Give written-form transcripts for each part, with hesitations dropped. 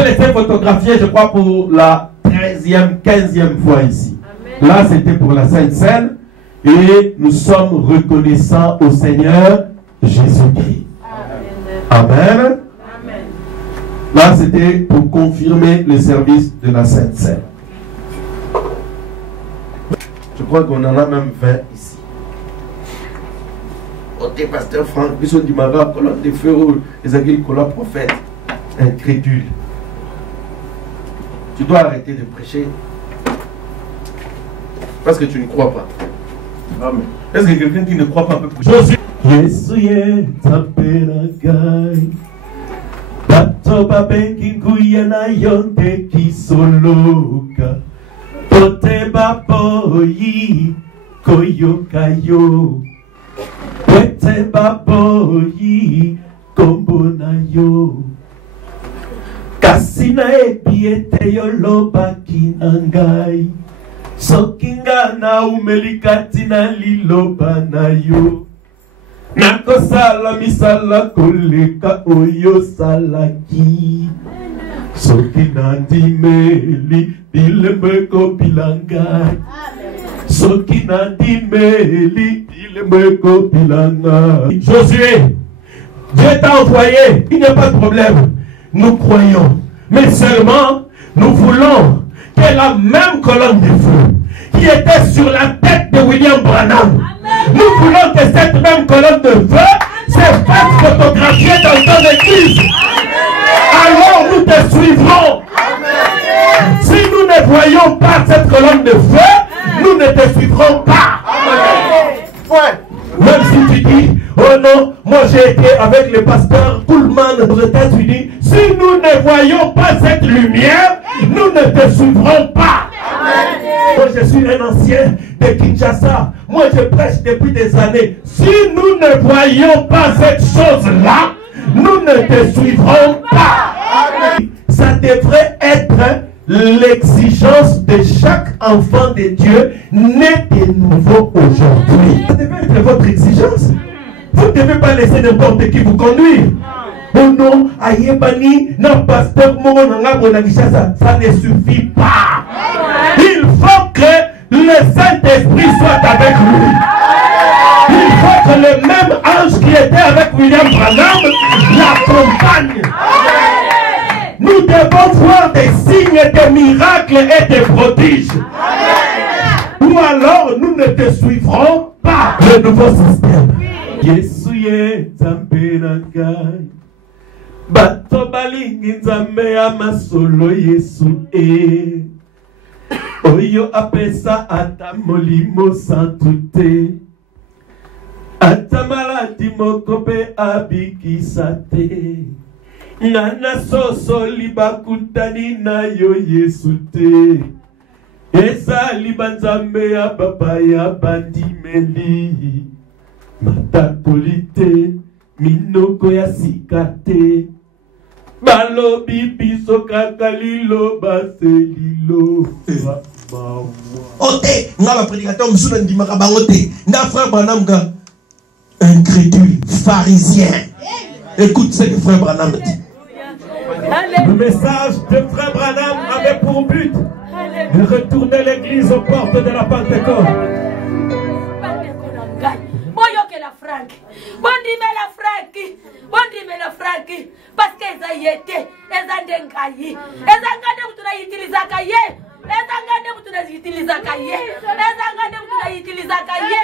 s'est laissé photographier, je crois, pour la 13e, 15e fois ici. Amen. Là, c'était pour la Sainte Seine. Et nous sommes reconnaissants au Seigneur Jésus-Christ. Amen. Amen. Amen. Là, c'était pour confirmer le service de la Sainte Seine. Je crois qu'on en a même 20 ici. Ok, pasteur Franck, Bisson du Marat, colonne de feu, les aguilles, colonne prophète, incrédule. Tu dois arrêter de prêcher parce que tu ne crois pas. Amen. Est-ce que quelqu'un qui ne croit pas peut prêcher? Jésus Bato babengi nguye na yonde kisoloka Pote baboyi koyokayo Pote baboyi kombo na yo Kasina ebiete yoloba kinangai Sokinga na umelikati na liloba na yo Nakosala misala koleka oyo salaki Soki nandimeli dilemeko bilanga Soki nandimeli dilemeko bilanga Josué, Dieu t'a envoyé, il n'y a pas de problème. Nous croyons, mais seulement nous voulons que la même colonne de feu qui était sur la tête de William Branham, nous voulons que cette même colonne de feu se fasse photographier dans ton église. Alors nous te suivrons. Si nous ne voyons pas cette colonne de feu, nous ne te suivrons pas. Même si tu dis, oh non, moi j'ai été avec le pasteur Pullman aux États-Unis, si nous ne voyons pas cette lumière, nous ne te suivrons pas. Moi je suis un ancien de Kinshasa. Moi je prêche depuis des années. Si nous ne voyons pas cette chose-là, nous ne te suivrons pas. Ça devrait être l'exigence de chaque enfant de Dieu né de nouveau aujourd'hui. Ça devrait être votre exigence. Vous ne devez pas laisser n'importe qui vous conduire. Oh non, Ayebani, non, pasteur ça ne suffit pas. Il faut que le Saint-Esprit soit avec lui. Il faut que le même ange qui était avec William Branham l'accompagne. Nous devons voir des signes, des miracles et des prodiges. Ou alors nous ne te suivrons pas. Le nouveau système. Yesuye Zambenagai. Bato balingi nzambe ya masolo Yesu e. Oyo apesa ata molimo santute. Ata maladi mokope abikisa te. Nana soso libakutani na yo Yesu te. Esa libanzambe ya baba ya bandimeli. Matakolite minoko ya sikate. Balobi biso kakalilo baselilo. Ote, nga ba prédicateur msuna ndimaka bangote. Nga frère Branham ga incrédule, pharisien. Écoute ce que frère Branham dit. Le message de frère Branham avait pour but de retourner l'église aux portes de la Pentecôte. Parce que ça y était, eza ndengayi, eza ngade mtu na utiliza kaye, eza ngade mtu na utiliza kaye, eza ngade mtu na utiliza kaye.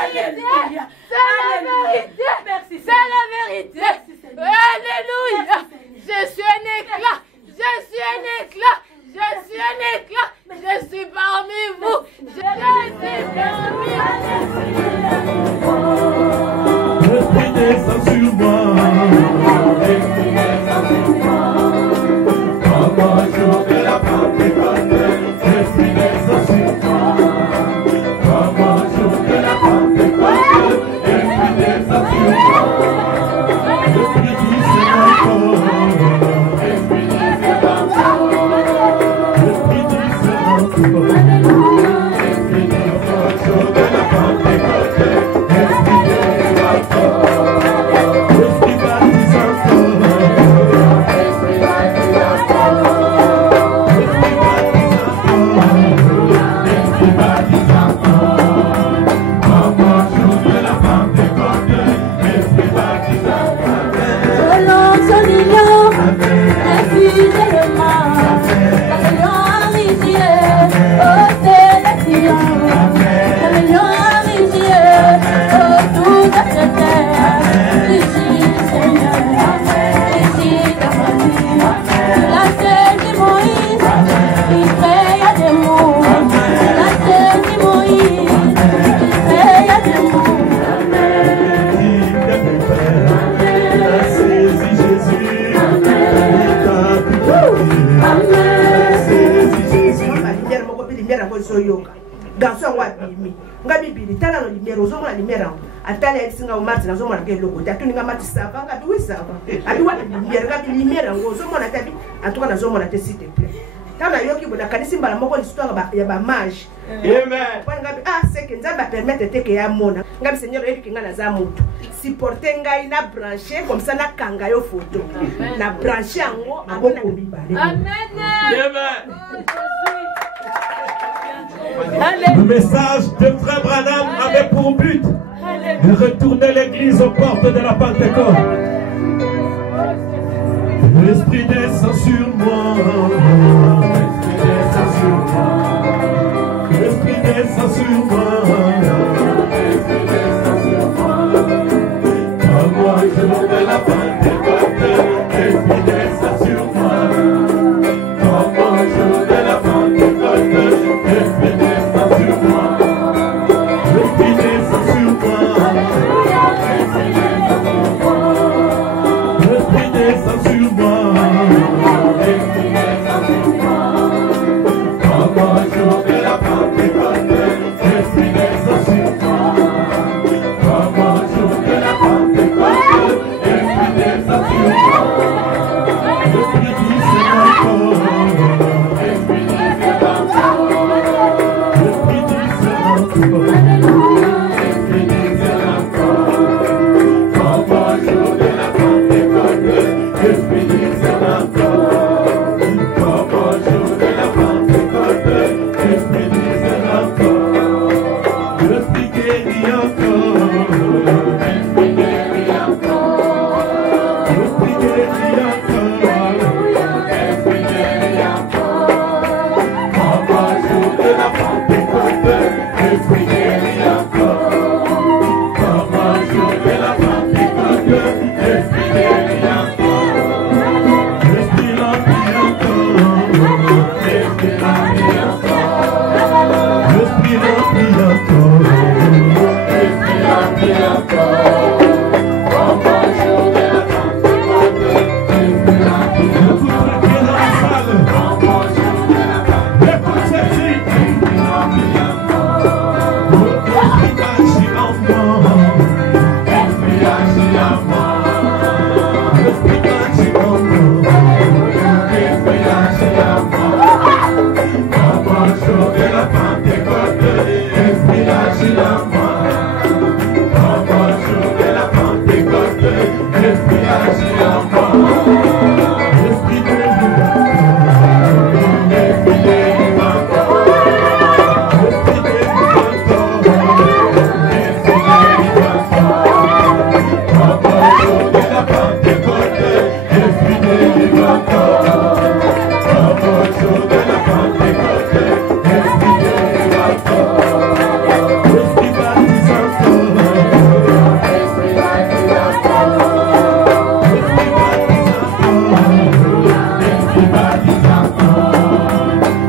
Alléluia, alléluia. Merci, c'est la vérité. Alléluia. Je suis un éclat, je suis un éclat, je suis un éclat, je suis parmi vous, je suis parmi vous. L'esprit descend sur moi. Comme un jour de la Pentecôte, l'esprit descend sur moi. Comme un jour de la Pentecôte, l'esprit descend sur moi. L'esprit du Seigneur. garçon wa bimi ngabi bili tala no lumière ozomona lumière atala esinga umati nazomona ke loko tatu ninga mati sava ngabi oui sava abi wa lumière ngabi lumière ngo ozomona tabi atuka nazomona te s'il te plaît tala yoki boda kanisi mbala moko l'histoire ya ba mage amen kwa ngabi c'est que nzamba permettre te ke ya mona ngabi seigneur yebi kinga naza mutu supporter ngai na brancher comme ça na kanga yo photo na brancher yango abona bibale amen Le message de Frère Branham avait pour but de retourner l'église aux portes de la Pentecôte. L'Esprit descend sur moi. L'Esprit descend sur moi. Quand moi je monte la Pentecôte, l'Esprit descend sur moi. Quand moi je monte la Pentecôte, l'Esprit descend sur moi. L'Esprit descend sur moi. L'Esprit descend sur moi. L'Esprit descend sur moi. Quand moi je monte la Pentecôte, l'Esprit descend sur moi. Quand moi je monte la Pentecôte, l'Esprit descend sur moi. L'Esprit descend encore. L'Esprit descend encore. L'Esprit descend encore. L'Esprit descend encore. Quand moi je monte la Pentecôte, l'Esprit descend encore. Quand moi je monte la Pentecôte, l'Esprit descend encore. L'Esprit guérit encore. L'Esprit guérit encore. L'Esprit guérit encore. L'Esprit guérit encore. Quand moi je monte la Pentecôte, l'Esprit guérit encore. Quand moi je monte la Pentecôte, l'Esprit guérit encore. L'Esprit remplit encore. L'Esprit remplit encore. L'Esprit remplit encore. L'Esprit remplit encore. Quand moi je monte la Pentecôte, l'Esprit remplit encore. Vous traquez dans la salle. Quand moi je monte la Pentecôte, écoute ceci. L'Esprit remplit encore. L'Esprit agit en moi. L'Esprit agit en moi. L'Esprit agit en moi. L'Esprit agit en moi. Quand moi je monte la Pentecôte, l'Esprit agit en moi. Quand moi je monte la Pentecôte, l'Esprit agit en moi. L'Esprit guérit encore. L'Esprit guérit encore. L'Esprit guérit encore. L'Esprit guérit encore. Quand moi je monte la Pentecôte, l'Esprit guérit encore. Quand moi je monte la Pentecôte, l'Esprit guérit encore. L'Esprit baptise encore. L'Esprit baptise encore. L'Esprit baptise encore. L'Esprit baptise encore.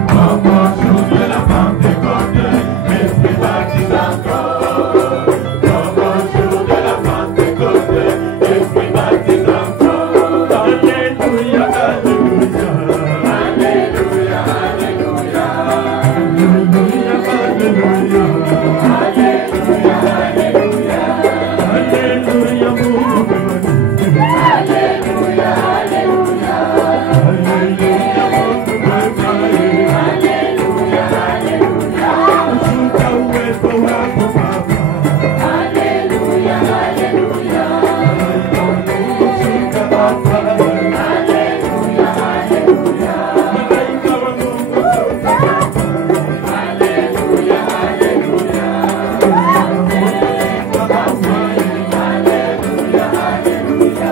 Quand moi je monte la Pentecôte, l'Esprit baptise encore. Quand moi je monte la Pentecôte, l'Esprit baptise encore. Alléluia, alléluia. Alléluia, alléluia. Alléluia, alléluia. Alléluia, alléluia. Alléluia, mon Dieu. Alléluia, alléluia. Alléluia, mon Dieu. Alléluia, alléluia. Ajuda o estourado, Papa. Alléluia, alléluia. Ajuda a Papa. Alléluia, alléluia. Malaika wa Mungu sote Papa. Alléluia, alléluia. Alléluia, alléluia.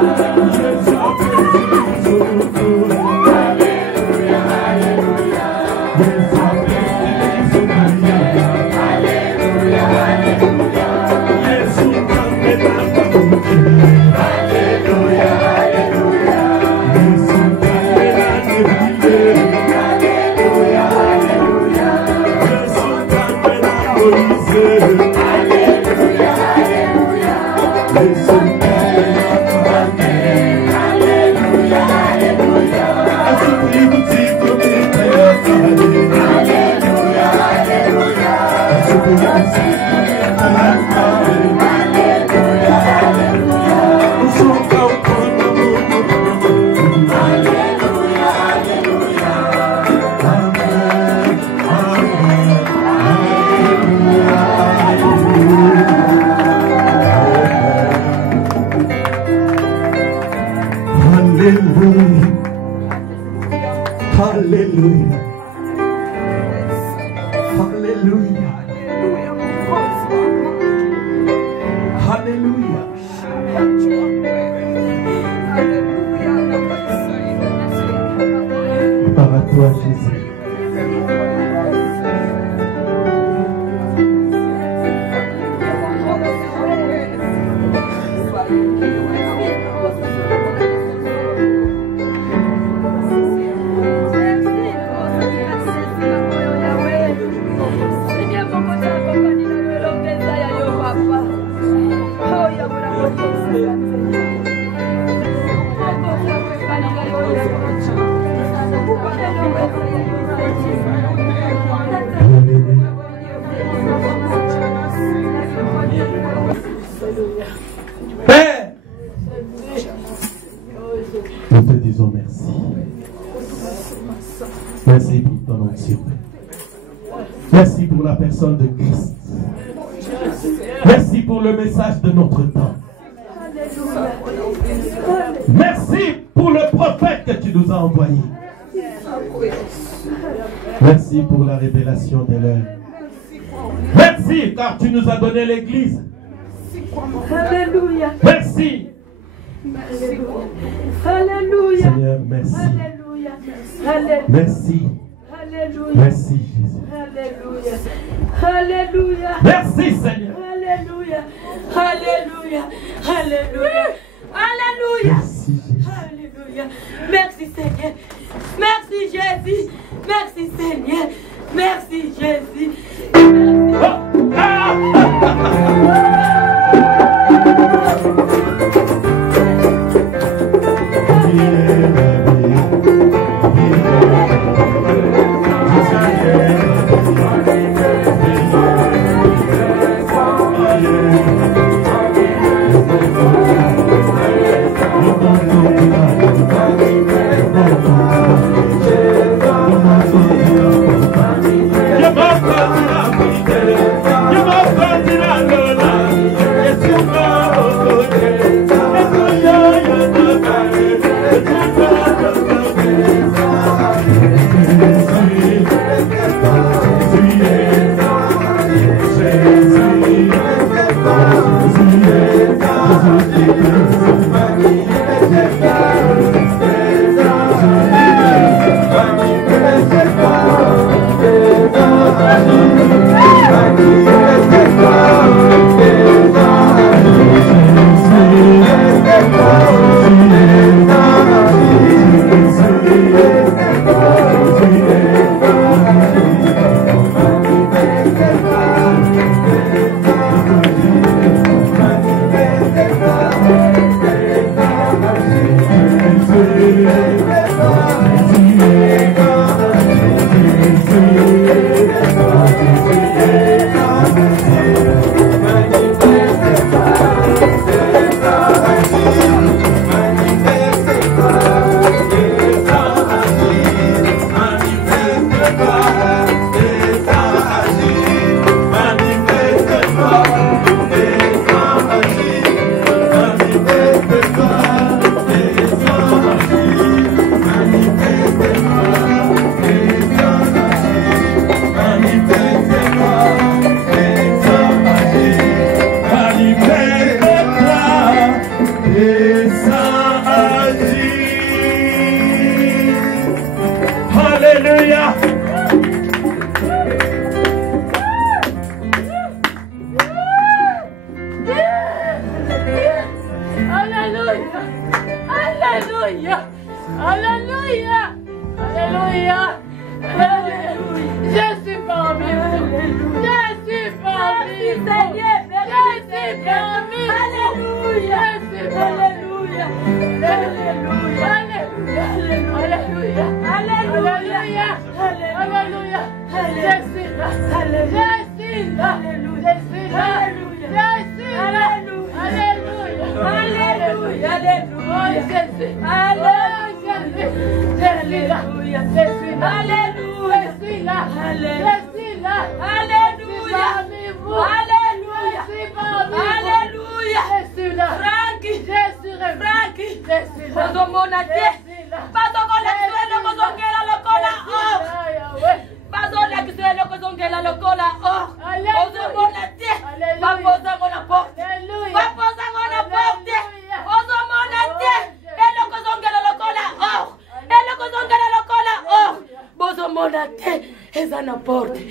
Jésus a pris sur nous. Alléluia, alléluia. Jésus a pris sur Maria. Alléluia, alléluia. Jésus a pris sur Maria. Alléluia, alléluia. Jésus a pris sur Maria. Alléluia, alléluia. Jésus a pris sur Moïse. Alléluia, alléluia. Jésus a pris Alléluia, alléluia. Alléluia, alléluia. Alléluia. Alléluia. Alléluia. Par à toi, Jésus. Père, nous te disons merci. Merci pour ton onction. Merci pour la personne de Christ. Merci pour le message de notre temps. Merci pour le prophète que tu nous as envoyé. Merci pour la révélation de l'heure. Merci car tu nous as donné l'église. Alléluia. Merci. Alléluia. Seigneur, merci. Alléluia. Alléluia. Merci. Alléluia. Merci Jésus. Alléluia. Alléluia. Merci Seigneur. Alléluia. Alléluia. Alléluia. Alléluia. Merci Jésus. Alléluia. Merci Seigneur. Merci Jésus. Merci Seigneur. Merci Jésus. Frankie, Frankie, ozomona te eza na porte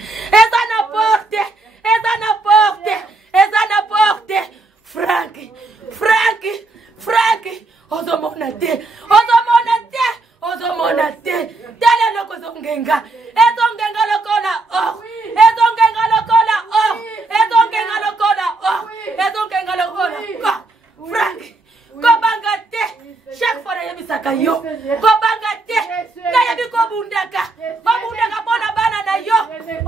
eza na porte eza na porte eza na porte Franki Franki Franki ozomona te ozomona te ozomona te tele loko zongenga ezongenga lokola or ezongenga lokola or ezongenga lokola or ezongenga lokola or Franki kobanga te chaque fois yebisaka yo kobanga te nayebi kobundaka obundaka mpona bana na yo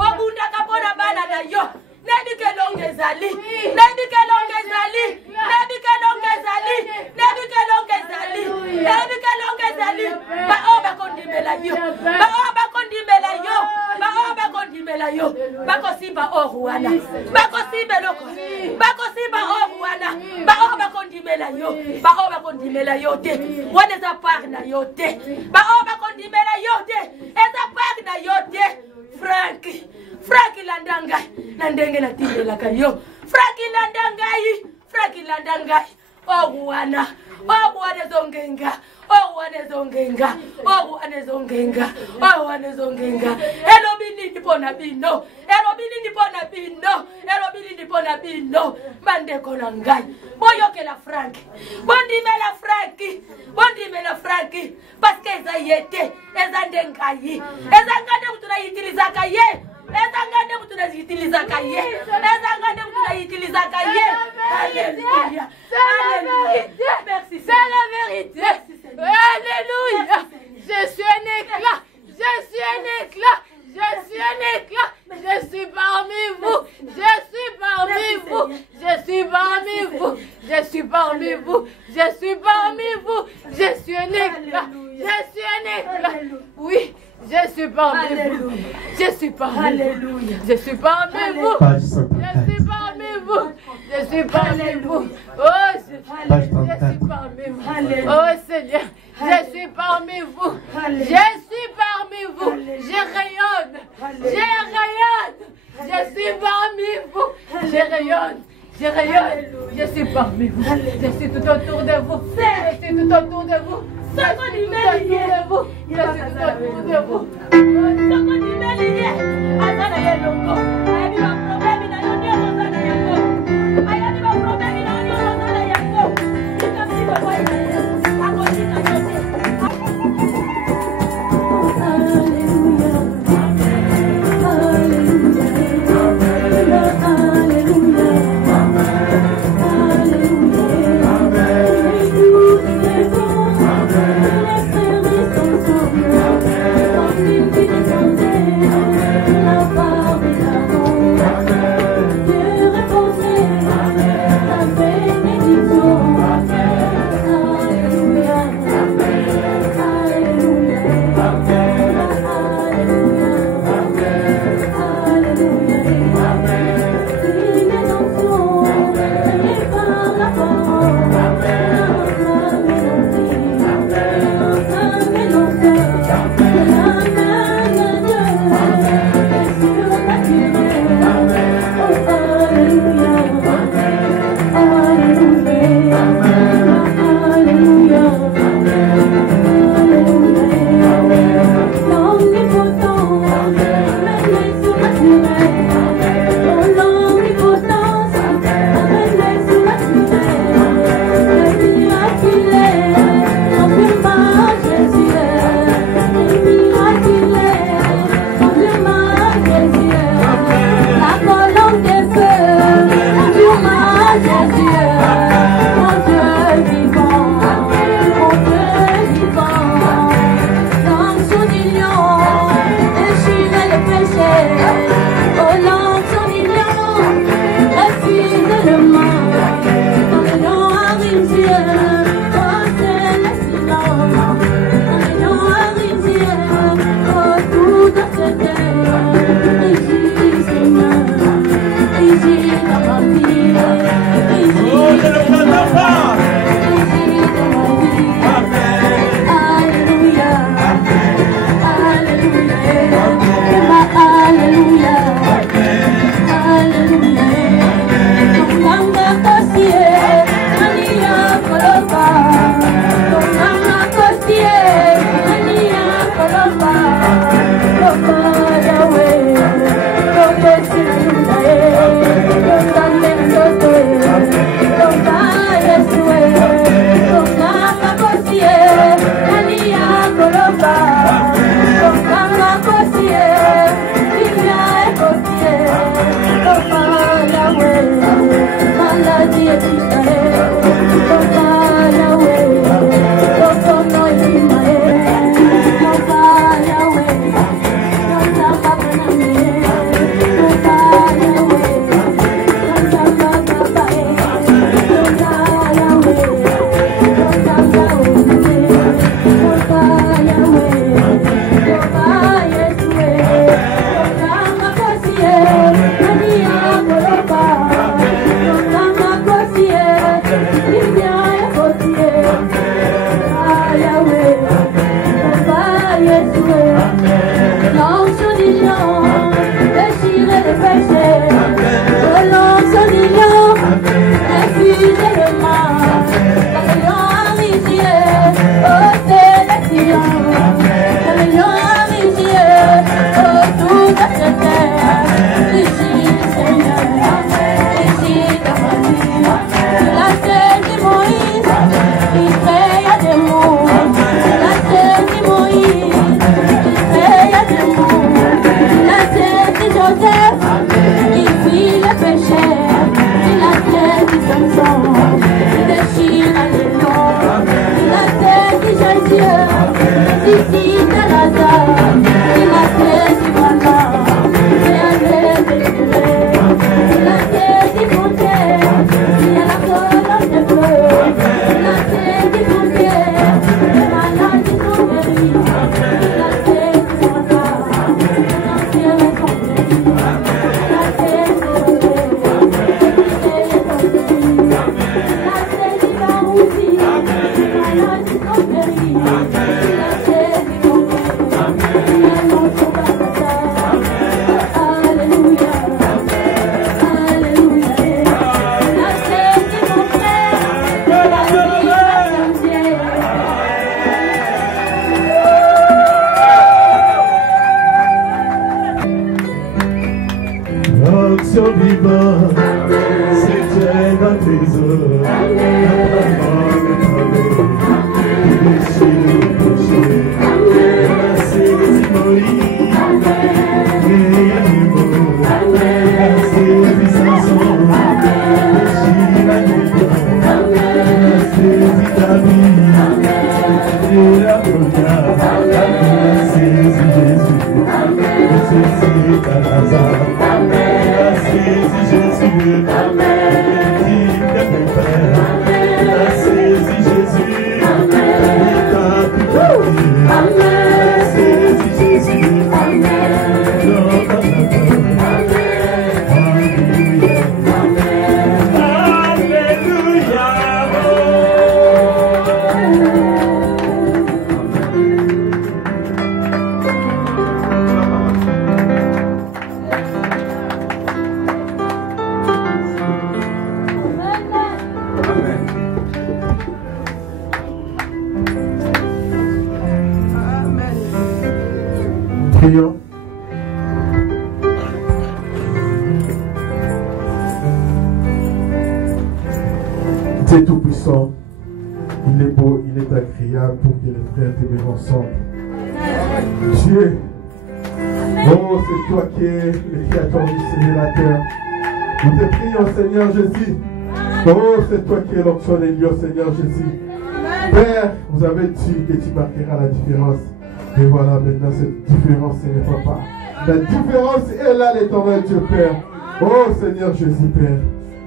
obundaka mpona bana na yo nayebi ke longe ezali nayebi ke longe ezali nayebi ke longe ezali nayebi ke longe ezali nayebi ke longe ezali bao bakondimela yo bao bakondimela yo bao bakondimela yo bakosimba oru wana bakosimba loko bakosimba oru wana bao bakondimela yo bao bakondimela yo te wana eza part na yo te bao bakondimela yo te eza part na yo te Franki Franki landa ngai na ndenge natindelaka yo Franki landa ngai Franki landa ngai oruana zongenga oruana zongenga oruana zongenga oruana zongenga elobini dipona bino elobini dipona bino elobini dipona bino bandeko na ngai boyokela Franki bondimela Franki parce que eza yete eza ndengai eza ngande mutu na yitilizaka ye ezangane mutu na yitilizaka ye ezangane mutu na yitilizaka ye alléluia merci c'est la vérité alléluia je suis un éclat je suis un éclat je suis un éclat je suis parmi vous je suis parmi vous je suis parmi vous je suis parmi vous je suis parmi vous je suis un éclat je suis un éclat oui je suis parmi vous. Je suis parmi vous. Je suis parmi vous. Je suis parmi vous. Je suis parmi vous. Oh, je suis parmi vous. Oh Seigneur, je suis parmi vous. Je suis parmi vous. Je rayonne. Je rayonne. Je suis parmi vous. Je rayonne. Je rayonne. Je suis parmi vous. Je suis tout autour de vous. Je suis tout autour de vous. Je suis tout autour de vous. Je suis tout autour de vous. La Prions. Dieu Tout-Puissant, il est beau, il est agréable pour que les frères t'aiment ensemble. Dieu, oh, c'est toi qui es le créateur du ciel et la terre. Nous te prions, Seigneur Jésus. Oh, c'est toi qui es l'onction des lieux, Seigneur Jésus. Père, vous avez dit que tu marqueras la différence. Et voilà maintenant cette différence, Seigneur Papa. La différence est là, l'éternel Dieu Père. Oh Seigneur Jésus Père.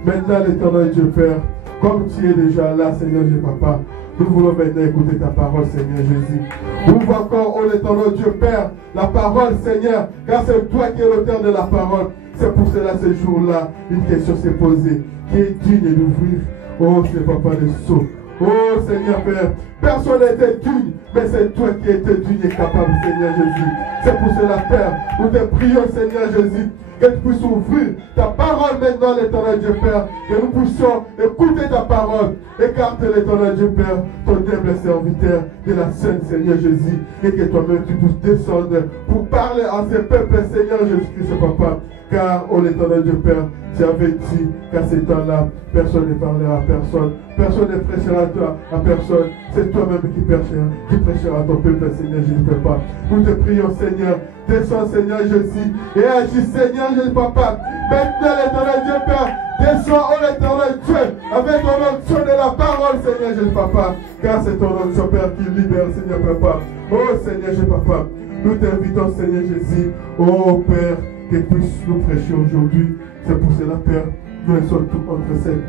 Maintenant l'éternel Dieu Père, comme tu es déjà là, Seigneur Dieu Papa, nous voulons maintenant écouter ta parole, Seigneur Jésus. Ouvre encore, oh l'éternel Dieu Père, la parole, Seigneur, car c'est toi qui es l'auteur de la parole. C'est pour cela, ce jour-là, une question s'est posée. Qui est digne d'ouvrir, oh c'est Papa de sceaux. Oh Seigneur Père, personne n'était digne, mais c'est toi qui étais digne et capable, Seigneur Jésus. C'est pour cela, Père, nous te prions, Seigneur Jésus, que tu puisses ouvrir ta parole maintenant, l'éternel Dieu Père, que nous puissions écouter ta parole, écarte l'éternel Dieu Père, ton humble serviteur de la Sainte, Seigneur Jésus, et que toi-même tu puisses descendre pour parler à ce peuple, Seigneur Jésus-Christ, Papa. Car, oh l'éternel Dieu Père, tu avais dit qu'à ces temps-là, personne ne parlera à personne. Personne ne prêchera à toi, à personne. C'est toi-même qui prêchera à ton peuple, Seigneur Jésus, Papa. Nous te prions, Seigneur. Descends, Seigneur Jésus. Et agis, Seigneur Jésus, Papa. Maintenant, l'éternel Dieu, Père. Descends, oh l'éternel Dieu, avec ton onction de la parole, Seigneur Jésus, Papa. Car c'est ton onction, Père, qui libère, Seigneur, Papa. Oh, Seigneur Jésus, Papa. Nous t'invitons, Seigneur Jésus. Oh, Père, que puisses nous prêcher aujourd'hui. C'est pour cela, Père, nous les sommes tous entre secs.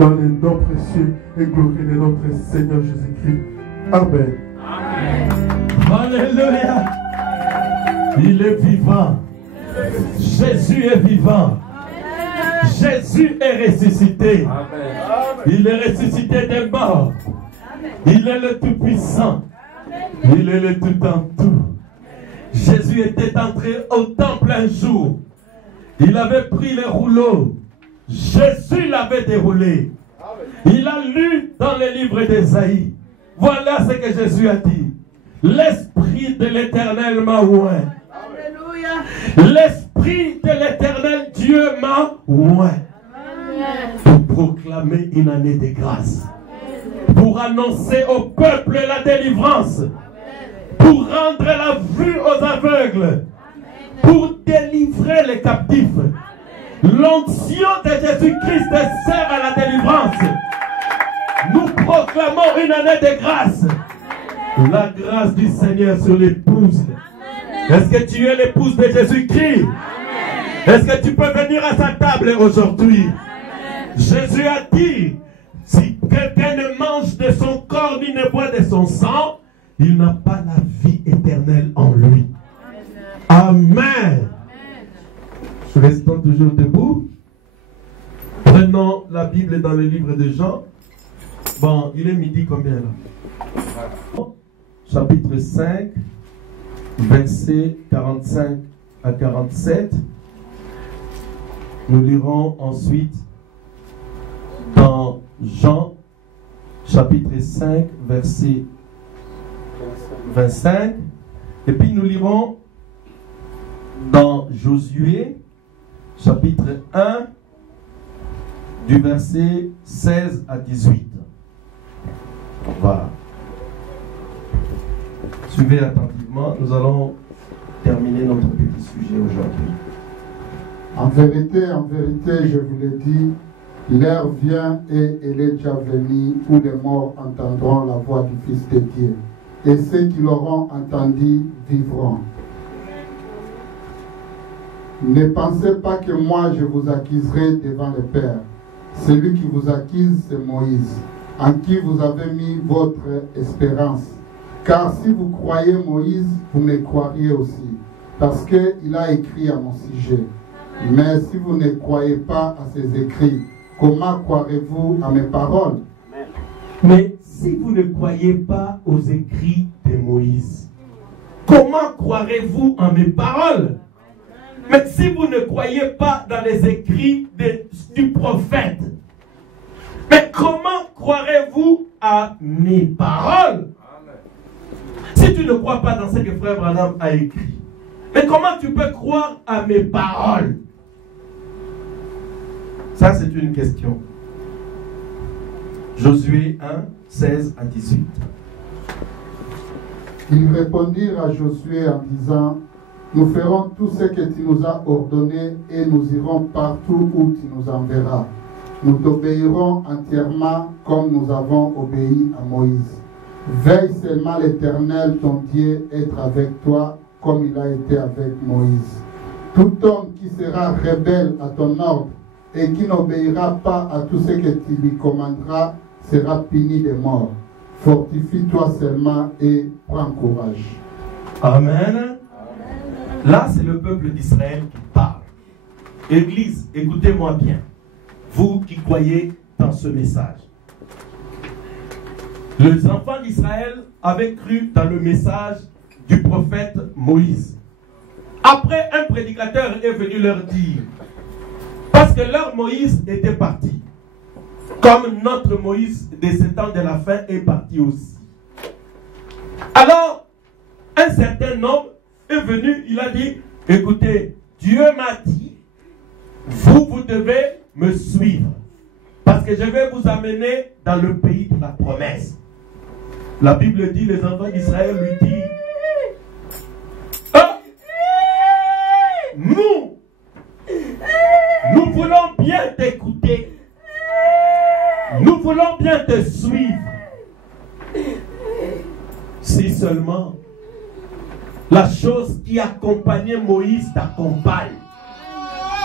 Dans les noms précieux et glorieux de notre Seigneur Jésus-Christ. Amen. Amen. Alléluia. Il est vivant. Jésus est vivant. Jésus est ressuscité. Amen. Il est ressuscité des morts. Il est le Tout-Puissant. Il est le Tout en tout. Jésus était entré au temple un jour. Il avait pris les rouleaux. Jésus l'avait déroulé. Il a lu dans le livre d'Ésaïe. Voilà ce que Jésus a dit. L'Esprit de l'Éternel m'a oint. L'Esprit de l'Éternel Dieu m'a oint. Pour proclamer une année de grâce. Pour annoncer au peuple la délivrance. Pour rendre la vue aux aveugles. Pour délivrer les captifs. L'onction de Jésus-Christ sert à la délivrance. Nous proclamons une année de grâce. La grâce du Seigneur sur l'épouse. Est-ce que tu es l'épouse de Jésus-Christ? Est-ce que tu peux venir à sa table aujourd'hui? Jésus a dit, si quelqu'un ne mange de son corps ni ne boit de son sang, il n'a pas la vie éternelle en lui. Amen. Restons toujours debout. Prenons la Bible dans le livre de Jean. Bon, il est midi combien là? Chapitre 5, versets 45 à 47. Nous lirons ensuite dans Jean, chapitre 5, verset 25. Et puis nous lirons dans Josué, chapitre 1, du verset 16 à 18. Voilà. Suivez attentivement, nous allons terminer notre petit sujet aujourd'hui. En vérité, je vous l'ai dit, l'heure vient et elle est déjà venue où les morts entendront la voix du Fils de Dieu. Et ceux qui l'auront entendu vivront. Ne pensez pas que moi je vous accuserai devant le Père. Celui qui vous accuse, c'est Moïse, en qui vous avez mis votre espérance. Car si vous croyez Moïse, vous me croiriez aussi, parce qu'il a écrit à mon sujet. Mais si vous ne croyez pas à ses écrits, comment croirez-vous à mes paroles? Mais si vous ne croyez pas aux écrits de Moïse, comment croirez-vous en mes paroles? Mais si vous ne croyez pas dans les écrits du prophète, mais comment croirez-vous à mes paroles? Si tu ne crois pas dans ce que frère Branham a écrit, mais comment tu peux croire à mes paroles? Ça, c'est une question. Josué 1, 16 à 18. Ils répondirent à Josué en disant: nous ferons tout ce que tu nous as ordonné et nous irons partout où tu nous enverras. Nous t'obéirons entièrement comme nous avons obéi à Moïse. Veille seulement l'Éternel, ton Dieu, être avec toi comme il a été avec Moïse. Tout homme qui sera rebelle à ton ordre et qui n'obéira pas à tout ce que tu lui commanderas sera puni de mort. Fortifie-toi seulement et prends courage. Amen. Là, c'est le peuple d'Israël qui parle. Église, écoutez-moi bien. Vous qui croyez dans ce message. Les enfants d'Israël avaient cru dans le message du prophète Moïse. Après, un prédicateur est venu leur dire, parce que leur Moïse était parti, comme notre Moïse de ces temps de la fin est parti aussi. Alors, un certain homme est venu, il a dit, écoutez, Dieu m'a dit, vous devez me suivre. Parce que je vais vous amener dans le pays de la promesse. La Bible dit, les enfants d'Israël lui disent, nous voulons bien t'écouter. Nous voulons bien te suivre. Si seulement la chose qui accompagnait Moïse t'accompagne.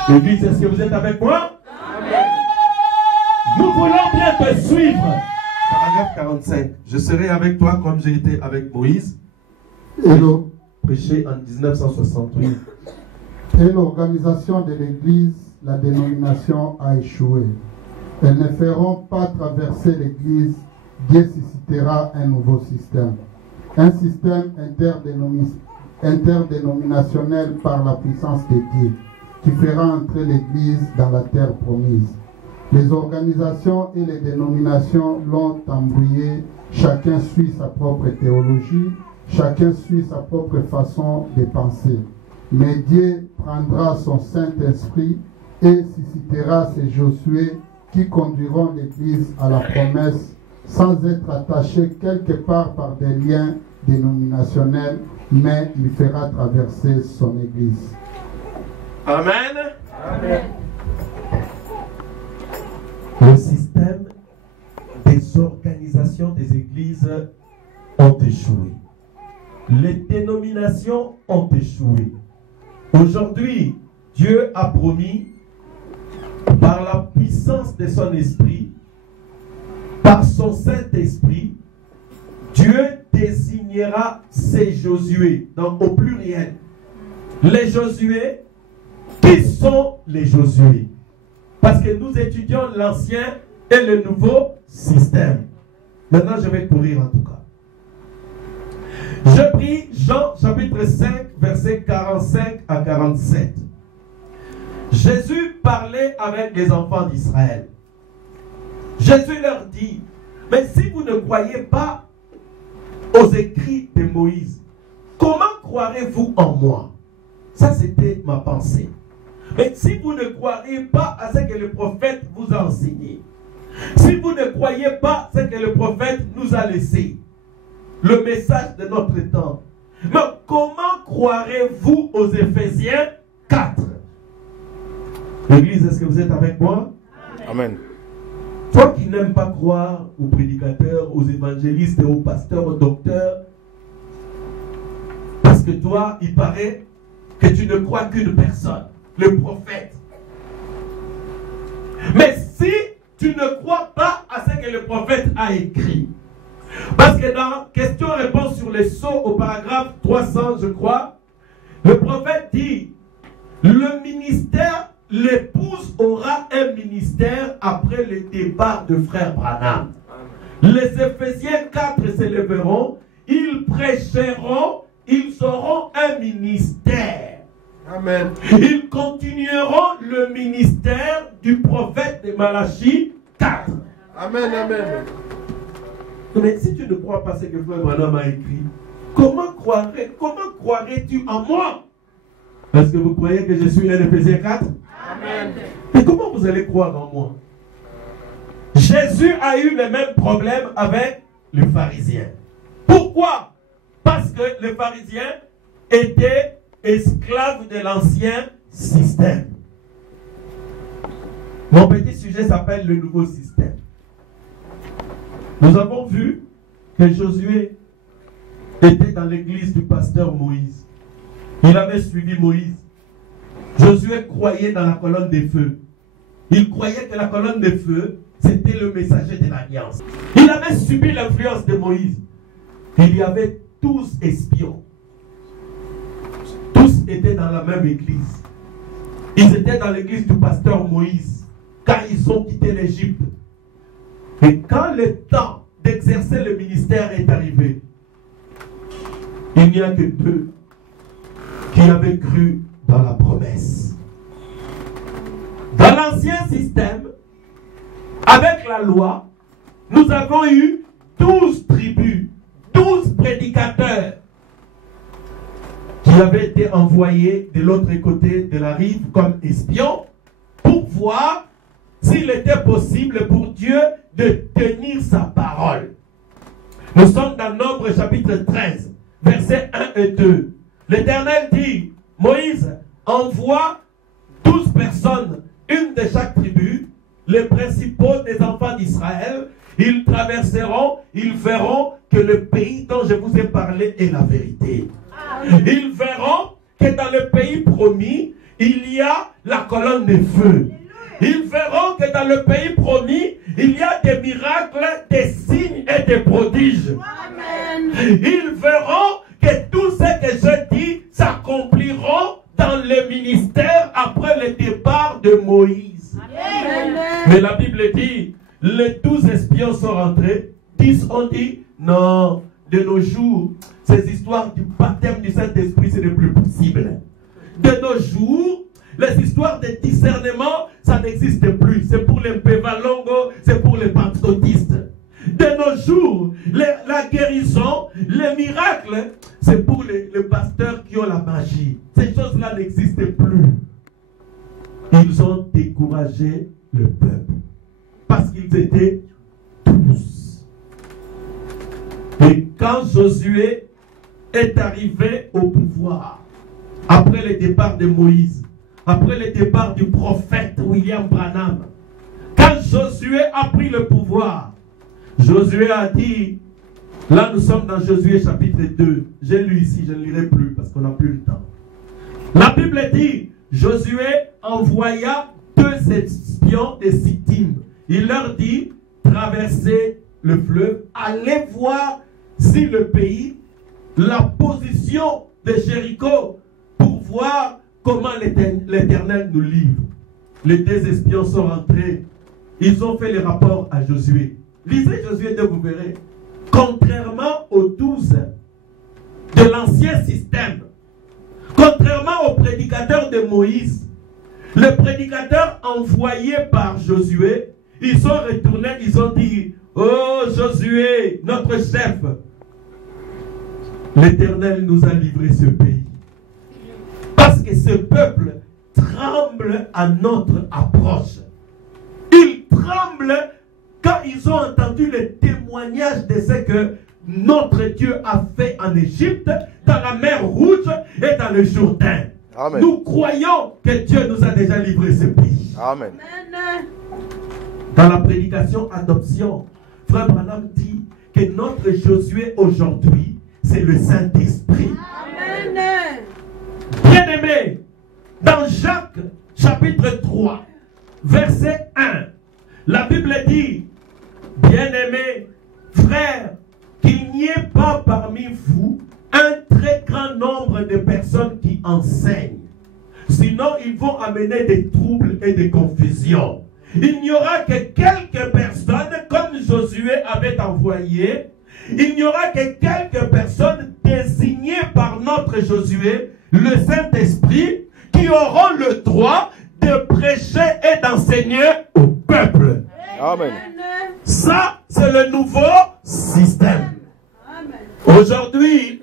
Église, est-ce que vous êtes avec moi? Amen. Nous voulons bien te suivre. Paragraphe 45. Je serai avec toi comme j'ai été avec Moïse. Hello. Prêché en 1968. Et l'organisation de l'Église, la dénomination a échoué. Elles ne feront pas traverser l'Église. Dieu suscitera un nouveau système. Un système interdénominationnel par la puissance de Dieu, qui fera entrer l'Église dans la terre promise. Les organisations et les dénominations l'ont embrouillé. Chacun suit sa propre théologie, chacun suit sa propre façon de penser. Mais Dieu prendra son Saint-Esprit et suscitera ces Josué qui conduiront l'Église à la promesse sans être attachés quelque part par des liens dénominationnels, mais il fera traverser son Église. Amen. Amen. Le système des organisations des églises ont échoué. Les dénominations ont échoué. Aujourd'hui, Dieu a promis, par la puissance de son esprit, par son Saint-Esprit, Dieu désignera ses Josué, donc au pluriel. Les Josué, qui sont les Josué? Parce que nous étudions l'ancien et le nouveau système. Maintenant, je vais courir en tout cas. Je prie Jean chapitre 5, versets 45 à 47. Jésus parlait avec les enfants d'Israël. Jésus leur dit, mais si vous ne croyez pas aux écrits de Moïse, comment croirez-vous en moi? Ça, c'était ma pensée. Mais si vous ne croyez pas à ce que le prophète vous a enseigné, si vous ne croyez pas à ce que le prophète nous a laissé, le message de notre temps, mais comment croirez-vous aux Éphésiens 4? L'église, est-ce que vous êtes avec moi? Amen. Toi qui n'aimes pas croire aux prédicateurs, aux évangélistes, aux pasteurs, aux docteurs, parce que toi, il paraît que tu ne crois qu'une personne, le prophète. Mais si tu ne crois pas à ce que le prophète a écrit, parce que dans question-réponse sur les sceaux au paragraphe 300, je crois, le prophète dit, le ministère, l'épouse aura un ministère après le départ de frère Branham. Les Éphésiens 4 s'élèveront, ils prêcheront, ils auront un ministère. Amen. Ils continueront le ministère du prophète de Malachie 4. Amen, amen. Mais si tu ne crois pas ce que frère Branham a écrit, comment croirais-tu en moi? Est-ce que vous croyez que je suis un Éphésiens 4? Amen. Mais comment vous allez croire en moi? Jésus a eu le même problème avec les pharisiens. Pourquoi? Parce que les pharisiens étaient esclaves de l'ancien système. Mon petit sujet s'appelle le nouveau système. Nous avons vu que Josué était dans l'église du pasteur Moïse. Il avait suivi Moïse. Josué croyait dans la colonne de feu. Il croyait que la colonne de feu, c'était le messager de l'alliance. Il avait subi l'influence de Moïse. Il y avait 12 espions. Tous étaient dans la même église. Ils étaient dans l'église du pasteur Moïse quand ils ont quitté l'Égypte. Et quand le temps d'exercer le ministère est arrivé, il n'y a que 2 qui avaient cru dans la promesse. Dans l'ancien système, avec la loi, nous avons eu 12 tribus, 12 prédicateurs qui avaient été envoyés de l'autre côté de la rive comme espions pour voir ce s'il était possible pour Dieu de tenir sa parole. Nous sommes dans Nombre chapitre 13, versets 1 et 2. L'Éternel dit, Moïse, envoie 12 personnes, une de chaque tribu, les principaux des enfants d'Israël. Ils traverseront, ils verront que le pays dont je vous ai parlé est la vérité. Ils verront que dans le pays promis, il y a la colonne de feu. Ils verront que dans le pays promis, il y a des miracles, des signes et des prodiges. Ils verront que tout ce que je dis s'accompliront dans le ministère après le départ de Moïse. Mais la Bible dit, les 12 espions sont rentrés, 10 ont dit, non, de nos jours, ces histoires du baptême du Saint-Esprit, ce n'est plus possible. De nos jours, les histoires de discernement, ça n'existe plus. C'est pour les pévalongos, c'est pour les pentecôtistes. De nos jours, la guérison, les miracles, c'est pour les pasteurs qui ont la magie. Ces choses-là n'existent plus. Ils ont découragé le peuple. Parce qu'ils étaient tous. Et quand Josué est arrivé au pouvoir, après le départ de Moïse, après le départ du prophète William Branham, quand Josué a pris le pouvoir, Josué a dit, là nous sommes dans Josué chapitre 2, j'ai lu ici, je ne lirai plus parce qu'on n'a plus le temps. La Bible dit, Josué envoya 2 espions de Sittim. Il leur dit, traversez le fleuve, allez voir si le pays, la position de Jéricho, pour voir comment l'Éternel nous livre. Les 2 espions sont rentrés. Ils ont fait les rapports à Josué. Lisez Josué 2, vous verrez. Contrairement aux 12 de l'ancien système, contrairement aux prédicateurs de Moïse, les prédicateurs envoyés par Josué, ils sont retournés, ils ont dit, oh Josué, notre chef, l'Éternel nous a livré ce pays. Parce que ce peuple tremble à notre approche. Ils tremblent quand ils ont entendu le témoignage de ce que notre Dieu a fait en Égypte, dans la mer Rouge et dans le Jourdain. Amen. Nous croyons que Dieu nous a déjà livré ce pays. Amen. Dans la prédication adoption, Frère Branham dit que notre Josué aujourd'hui, c'est le Saint-Esprit. Bien-aimé, dans Jacques chapitre 3, verset 1, la Bible dit, bien-aimé, frère, qu'il n'y ait pas parmi vous un très grand nombre de personnes qui enseignent. Sinon, ils vont amener des troubles et des confusions. Il n'y aura que quelques personnes, comme Josué avait envoyé, il n'y aura que quelques personnes désignées par notre Josué, le Saint-Esprit, qui auront le droit de prêcher et d'enseigner au peuple. Amen. Ça, c'est le nouveau système. Aujourd'hui,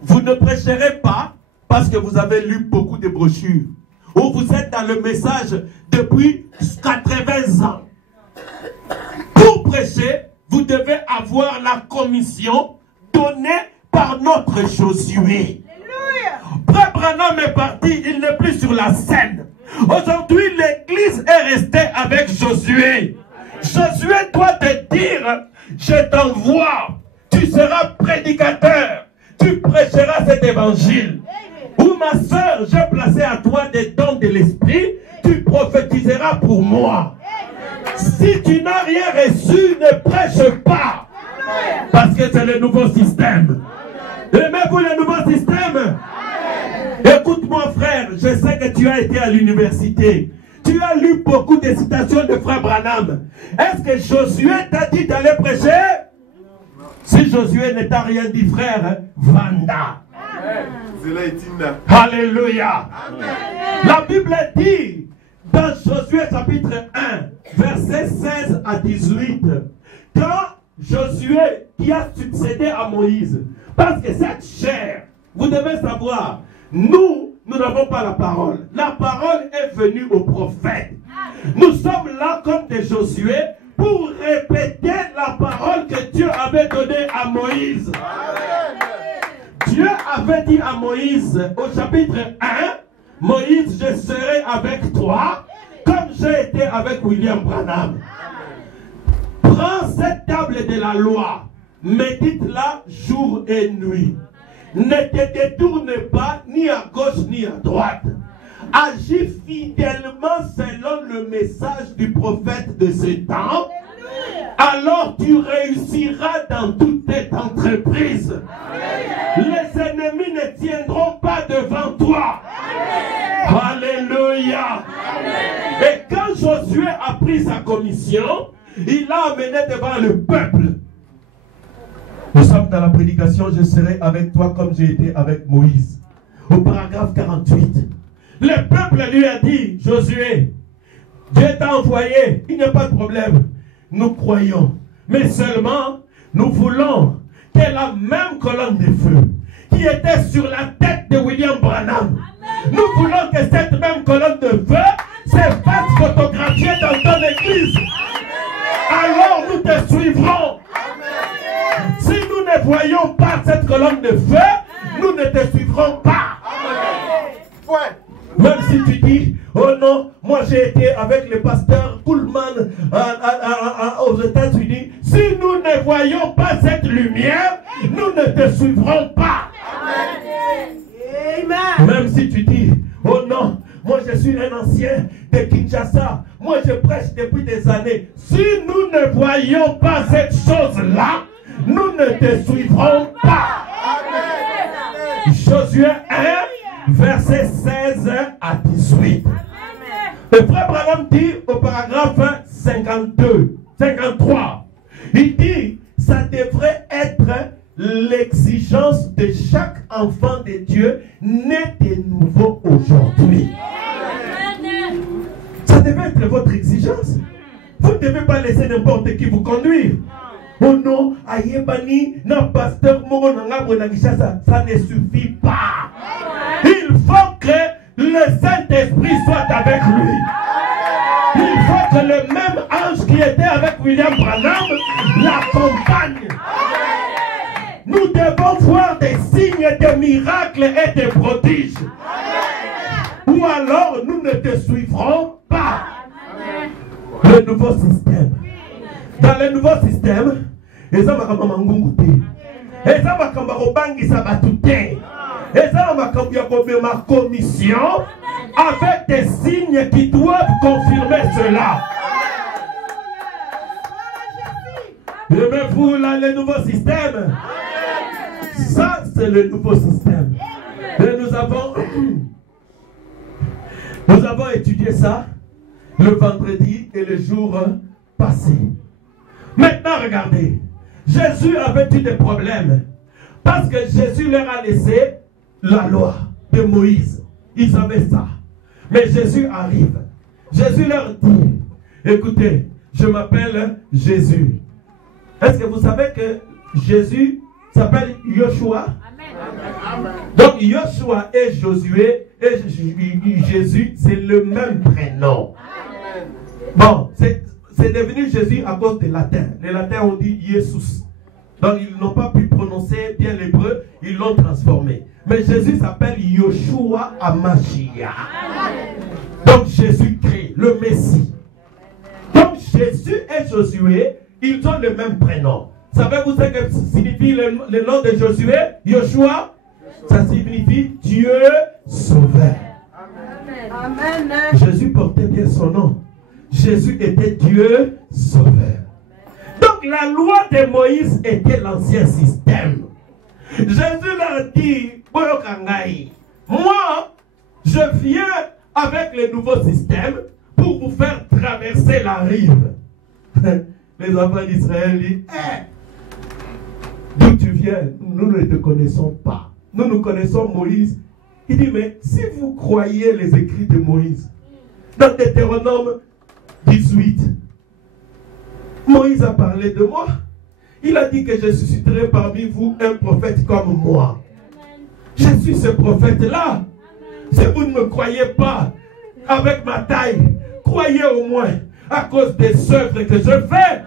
vous ne prêcherez pas parce que vous avez lu beaucoup de brochures ou vous êtes dans le message depuis 80 ans. Pour prêcher, vous devez avoir la commission donnée par notre Josué. Frère Branham est parti, il n'est plus sur la scène. Aujourd'hui, l'église est restée avec Josué. Josué doit te dire, je t'envoie, tu seras prédicateur, tu prêcheras cet évangile. Ou ma soeur, j'ai placé à toi des dons de l'esprit, tu prophétiseras pour moi. Si tu n'as rien reçu, ne prêche pas. Parce que c'est le nouveau système. Aimez-vous le nouveau système? Écoute-moi frère, je sais que tu as été à l'université. Tu as lu beaucoup de citations de Frère Branham. Est-ce que Josué t'a dit d'aller prêcher? Si Josué ne t'a rien dit, frère, Vanda. Alléluia. La Bible dit dans Josué chapitre 1, versets 16 à 18, quand Josué qui a succédé à Moïse, parce que cette chair, vous devez savoir, nous nous n'avons pas la parole. La parole est venue au prophète. Nous sommes là comme des Josué pour répéter la parole que Dieu avait donnée à Moïse. Dieu avait dit à Moïse au chapitre 1, Moïse, je serai avec toi comme j'ai été avec William Branham. Prends cette table de la loi, médite-la jour et nuit. Ne te détourne pas ni à gauche ni à droite. Agis fidèlement selon le message du prophète de ce temps. Alors tu réussiras dans toute tes entreprises. Les ennemis ne tiendront pas devant toi. Alléluia. Et quand Josué a pris sa commission, il l'a amené devant le peuple. Nous sommes dans la prédication, je serai avec toi comme j'ai été avec Moïse. Au paragraphe 48. Le peuple lui a dit, Josué, Dieu t'a envoyé, il n'y a pas de problème. Nous croyons. Mais seulement, nous voulons que la même colonne de feu qui était sur la tête de William Branham, nous voulons que cette même colonne de feu se fasse photographier dans ton église. Alors nous te suivrons. Si nous ne voyons pas cette colonne de feu, nous ne te suivrons pas. Même si tu dis, oh non, moi j'ai été avec le pasteur Kuhlman aux États-Unis. Si nous ne voyons pas cette lumière, nous ne te suivrons pas. Amen. Même si tu dis, oh non, moi je suis un ancien de Kinshasa. Moi je prêche depuis des années. Si nous ne voyons pas cette chose-là, nous ne te suivrons pas. Amen. Josué 1, verset 16 à 18. Le frère Branham dit au paragraphe 53, il dit, ça devrait être l'exigence de chaque enfant de Dieu né de nouveau aujourd'hui. Ça devait être votre exigence. Vous ne devez pas laisser n'importe qui vous conduire. Oh non, ayebani na pasteur Moro na Kinshasa, ça ne suffit pas. Il faut que le Saint-Esprit soit avec lui. Il faut que le même ange qui était avec William Branham l'accompagne. Nous devons voir des signes, des miracles et des prodiges. Ou alors nous ne te suivrons pas. Le nouveau système. Dans le nouveau système, les hommes ont ma commission avec des signes qui doivent confirmer cela. Aimez-vous là le nouveau système? Ça c'est le nouveau système. Et nous avons étudié ça le vendredi et le jour passé. Maintenant regardez, Jésus avait eu des problèmes parce que Jésus leur a laissé la loi de Moïse. Ils savaient ça. Mais Jésus arrive. Jésus leur dit, écoutez, je m'appelle Jésus. Est-ce que vous savez que Jésus s'appelle Yoshua? Amen. Donc Yoshua et Josué et Jésus, c'est le même prénom. Amen. Bon, c'est devenu Jésus à cause des latins. Les latins ont dit Jesus. Donc ils n'ont pas pu prononcer bien l'hébreu, ils l'ont transformé. Mais Jésus s'appelle Yoshua Hamashiach. Donc Jésus-Christ, le Messie. Donc Jésus et Josué, ils ont le même prénom. Savez-vous ce que signifie le nom de Josué? Yoshua, ça signifie Dieu sauveur. Amen. Jésus portait bien son nom. Jésus était Dieu sauveur. Donc la loi de Moïse était l'ancien système. Jésus leur dit, moi, je viens avec le nouveau système pour vous faire traverser la rive. Les enfants d'Israël disent, d'où tu viens? Nous ne te connaissons pas. Nous connaissons Moïse. Il dit, mais si vous croyez les écrits de Moïse, dans Deutéronome 18, Moïse a parlé de moi. Il a dit que je susciterai parmi vous un prophète comme moi. Je suis ce prophète-là. Si vous ne me croyez pas avec ma taille, croyez au moins à cause des œuvres que je fais.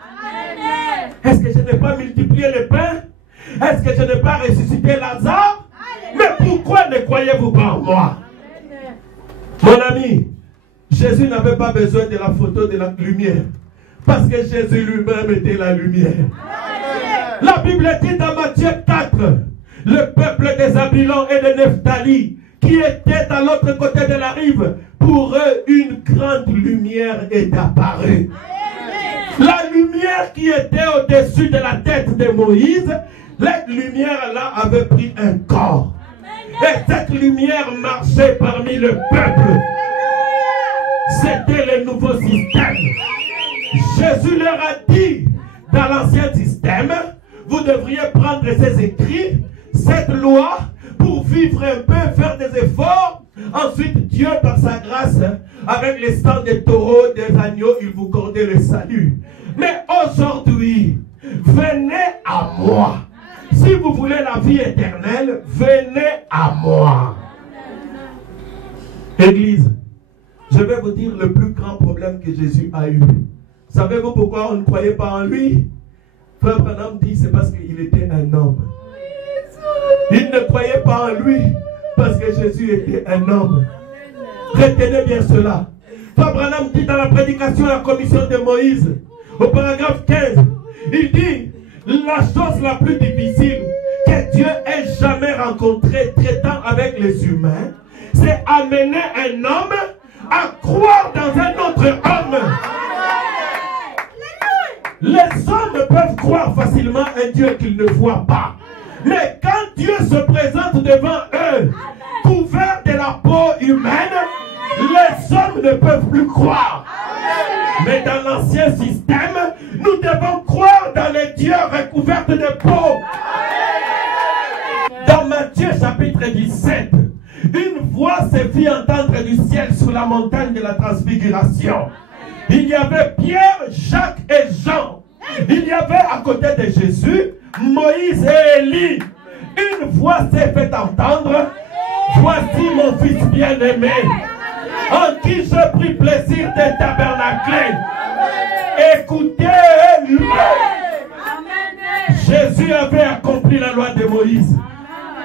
Est-ce que je n'ai pas multiplié les pains? Est-ce que je n'ai pas ressuscité Lazare? Mais pourquoi ne croyez-vous pas en moi? Mon ami, Jésus n'avait pas besoin de la photo de la lumière. Parce que Jésus lui-même était la lumière. La Bible dit dans Matthieu 4, le peuple des Zabulon et de Nephtali, qui était à l'autre côté de la rive, pour eux, une grande lumière est apparue. La lumière qui était au-dessus de la tête de Moïse, la lumière là avait pris un corps. Et cette lumière marchait parmi le peuple. C'était le nouveau système. Jésus leur a dit, dans l'ancien système, vous devriez prendre ces écrits, cette loi, pour vivre un peu, faire des efforts. Ensuite, Dieu, par sa grâce, avec les sangs des taureaux, des agneaux, il vous accordait le salut. Mais aujourd'hui, venez à moi. Si vous voulez la vie éternelle, venez à moi. Église, je vais vous dire le plus grand problème que Jésus a eu. Savez-vous pourquoi on ne croyait pas en lui? Frère Branham dit c'est parce qu'il était un homme. Il ne croyait pas en lui parce que Jésus était un homme. Retenez bien cela. Frère Branham dit dans la prédication à la commission de Moïse, au paragraphe 15, il dit la chose la plus difficile que Dieu ait jamais rencontrée traitant avec les humains, c'est amener un homme à croire dans un autre homme. Les hommes peuvent croire facilement un Dieu qu'ils ne voient pas. Mais quand Dieu se présente devant eux, couvert de la peau humaine, les hommes ne peuvent plus croire. Mais dans l'ancien système, nous devons croire dans les dieux recouverts de peau. Dans Matthieu chapitre 17, une voix se fit entendre du ciel sur la montagne de la transfiguration. Il y avait Pierre, Jacques et Jean. Il y avait à côté de Jésus, Moïse et Élie. Une voix s'est fait entendre. Voici mon fils bien-aimé, en qui je pris plaisir de tabernacler. Écoutez-le. Jésus avait accompli la loi de Moïse.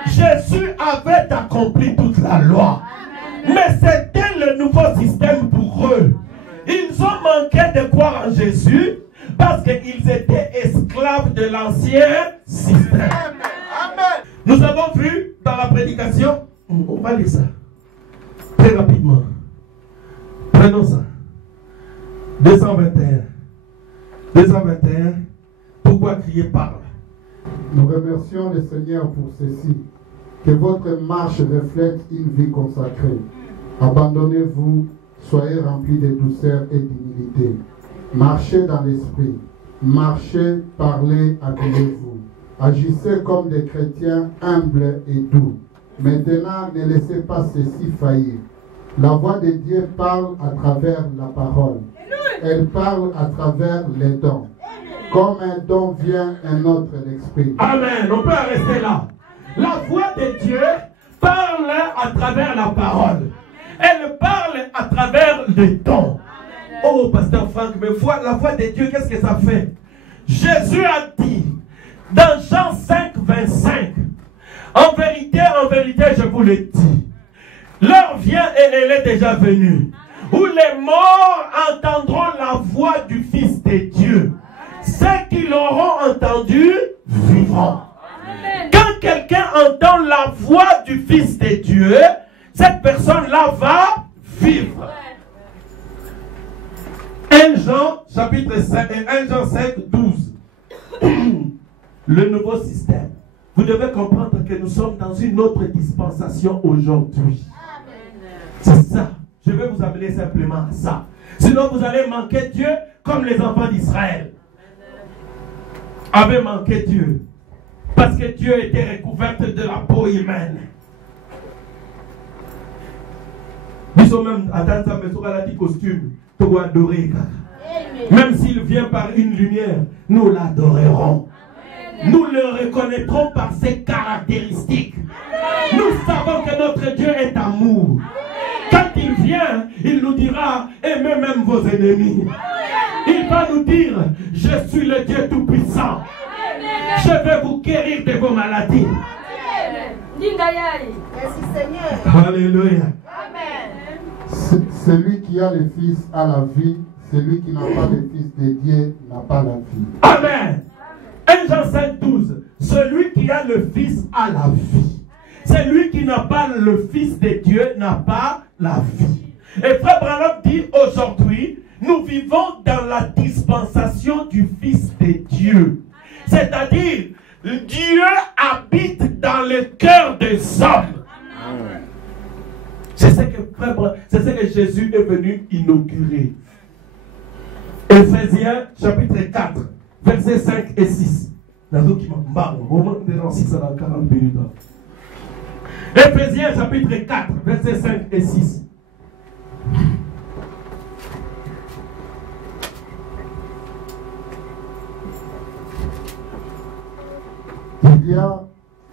Jésus avait accompli toute la loi. Mais c'était le nouveau système pour eux. Ils ont manqué de croire en Jésus parce qu'ils étaient esclaves de l'ancien système. Nous avons vu dans la prédication, on va lire ça très rapidement. Prenons ça. 221. 221. Pourquoi crier parle? Nous remercions le Seigneur pour ceci. Que votre marche reflète une vie consacrée. Abandonnez-vous, soyez remplis de douceur et d'humilité. Marchez dans l'esprit. Marchez, parlez, accueillez-vous. Agissez comme des chrétiens humbles et doux. Maintenant, ne laissez pas ceci faillir. La voix de Dieu parle à travers la parole. Elle parle à travers les dons. Comme un don vient un autre l'esprit. Amen. On peut rester là. La voix de Dieu parle à travers la parole. Elle parle à travers les dons. Oh, pasteur Franck, mais la voix de Dieu, qu'est-ce que ça fait? Jésus a dit dans Jean 5, 25, en vérité, je vous le dis, l'heure vient et elle est déjà venue, où les morts entendront la voix du Fils de Dieu. Ceux qui l'auront entendu vivront. Quand quelqu'un entend la voix du Fils de Dieu, cette personne-là va vivre. 1 Jean chapitre 5 et 1 Jean 5, 12. Le nouveau système. Vous devez comprendre que nous sommes dans une autre dispensation aujourd'hui. C'est ça. Je vais vous amener simplement à ça. Sinon vous allez manquer Dieu comme les enfants d'Israël avaient manqué Dieu. Parce que Dieu était recouvert de la peau humaine. Nous sommes même à Tanzanie, mais sur la costume. Même s'il vient par une lumière, nous l'adorerons. Nous le reconnaîtrons par ses caractéristiques. Nous savons que notre Dieu est amour. il nous dira, aimez même vos ennemis. Il va nous dire, je suis le Dieu Tout-Puissant. Je vais vous guérir de vos maladies. Merci Seigneur. Alléluia. Celui qui a le Fils a la vie. Celui qui n'a pas le Fils de Dieu n'a pas la vie. Amen. 1 Jean 5, 12. Celui qui a le Fils a la vie. Celui qui n'a pas le Fils de Dieu n'a pas la vie. Et Frère Branham dit aujourd'hui, nous vivons dans la dispensation du Fils de Dieu. C'est-à-dire, Dieu habite dans le cœur des hommes. C'est ce que Jésus est venu inaugurer. Éphésiens chapitre 4, versets 5 et 6. Éphésiens chapitre 4, versets 5 et 6.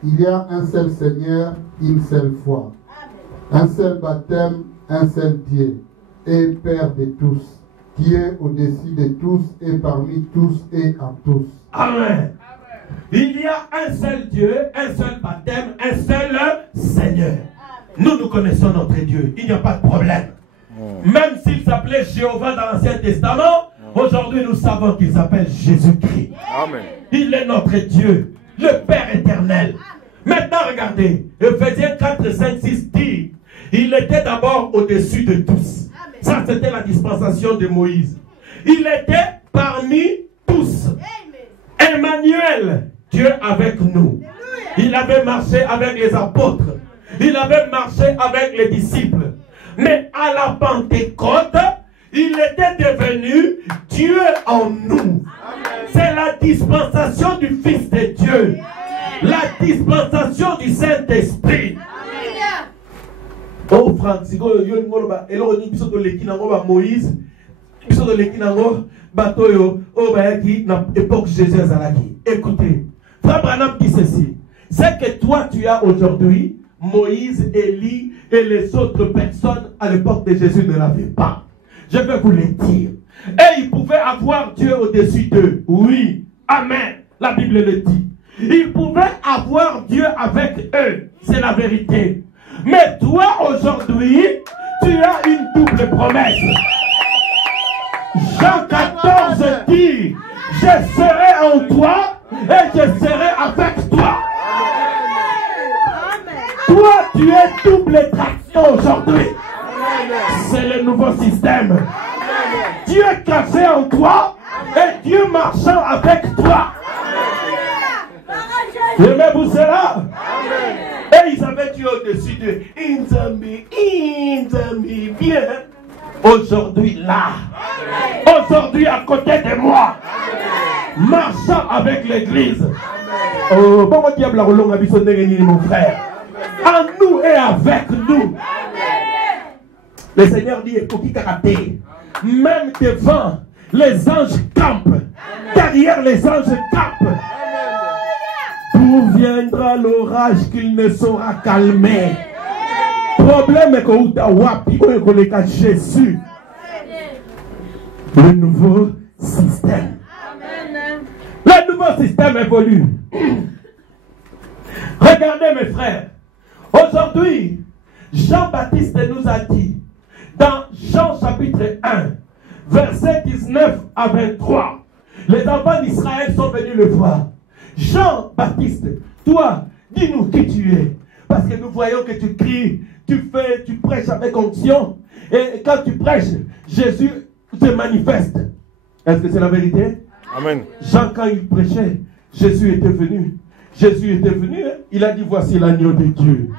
Il y a un seul Seigneur, une seule foi, un seul baptême, un seul Dieu, et Père de tous, qui est au-dessus de tous et parmi tous et en tous. Amen. Il y a un seul Dieu, un seul baptême, un seul Seigneur. Nous connaissons notre Dieu. Il n'y a pas de problème. Même s'il s'appelait Jéhovah dans l'Ancien Testament, aujourd'hui nous savons qu'il s'appelle Jésus-Christ. Il est notre Dieu, le Père éternel. Maintenant regardez, Éphésiens 4, 5, 6 dit, il était d'abord au-dessus de tous. Ça c'était la dispensation de Moïse. Il était parmi tous. Emmanuel, Dieu avec nous. Il avait marché avec les apôtres. Il avait marché avec les disciples. Mais à la Pentecôte, il était devenu Dieu en nous. C'est la dispensation du Fils de Dieu. La dispensation du Saint-Esprit. Oh Franck, si vous avez Moïse, écoutez, Frère Branham dit ceci. C'est que toi tu as aujourd'hui, Moïse, Élie et les autres personnes à l'époque de Jésus ne l'avaient pas. Je vais vous le dire. Et ils pouvaient avoir Dieu au-dessus d'eux. Oui, amen. La Bible le dit. Ils pouvaient avoir Dieu avec eux. C'est la vérité. Mais toi aujourd'hui, tu as une double promesse. Jean 14 dit, je serai en toi et je serai avec toi. Toi, tu es double traction aujourd'hui. C'est le nouveau système. Dieu caché en toi et Dieu marchant avec toi. Aimez-vous cela? Et ils avaient Dieu au-dessus d'eux. Inzambi, bien. Aujourd'hui là. Aujourd'hui à côté de moi. Marchant avec l'église. Oh, bon, diable, mon frère. En nous et avec nous. Le Seigneur dit, même devant les anges campent. Derrière les anges campent. D'où viendra l'orage qu'il ne saura calmer? Problème est que Jésus. Le nouveau système. Le nouveau système évolue. Regardez mes frères. Aujourd'hui, Jean-Baptiste nous a dit, dans Jean chapitre 1, verset 19 à 23, les enfants d'Israël sont venus le voir. Jean-Baptiste, toi, dis-nous qui tu es. Parce que nous voyons que tu cries, tu prêches avec onction. Et quand tu prêches, Jésus se manifeste. Est-ce que c'est la vérité? Amen. Jean, quand il prêchait, Jésus était venu. Jésus était venu, il a dit, voici l'agneau de Dieu.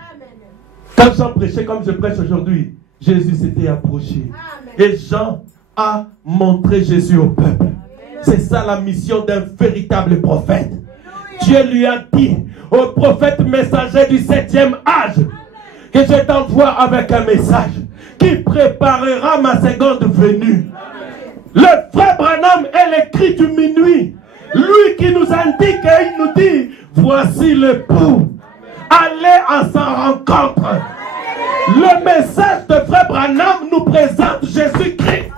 Quand Jean prêchait comme je prêche aujourd'hui, Jésus s'était approché. Et Jean a montré Jésus au peuple. C'est ça la mission d'un véritable prophète. Dieu lui a dit au prophète messager du 7e âge que je t'envoie avec un message qui préparera ma seconde venue. Le frère Branham est l'écrit du minuit. Lui qui nous indique et il nous dit, voici l'époux. Allez à sa rencontre. Le message de frère Branham nous présente Jésus-Christ.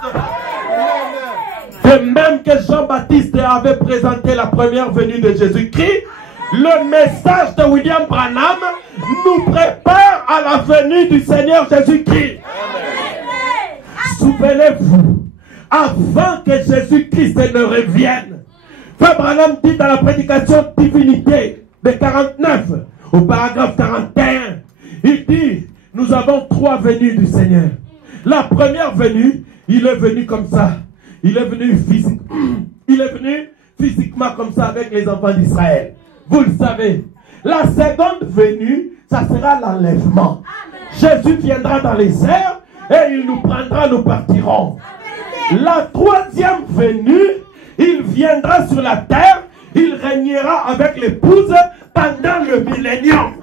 De même que Jean-Baptiste avait présenté la première venue de Jésus-Christ, le message de William Branham nous prépare à la venue du Seigneur Jésus-Christ. Souvenez-vous, avant que Jésus-Christ ne revienne, Frère Branham dit dans la prédication divinité de 49, au paragraphe 41, il dit, nous avons 3 venues du Seigneur. La première venue, il est venu comme ça. Il est venu physiquement comme ça avec les enfants d'Israël. Vous le savez. La seconde venue, ça sera l'enlèvement. Jésus viendra dans les airs et il nous prendra, nous partirons. La troisième venue, il viendra sur la terre, il régnera avec l'épouse pendant le millénium.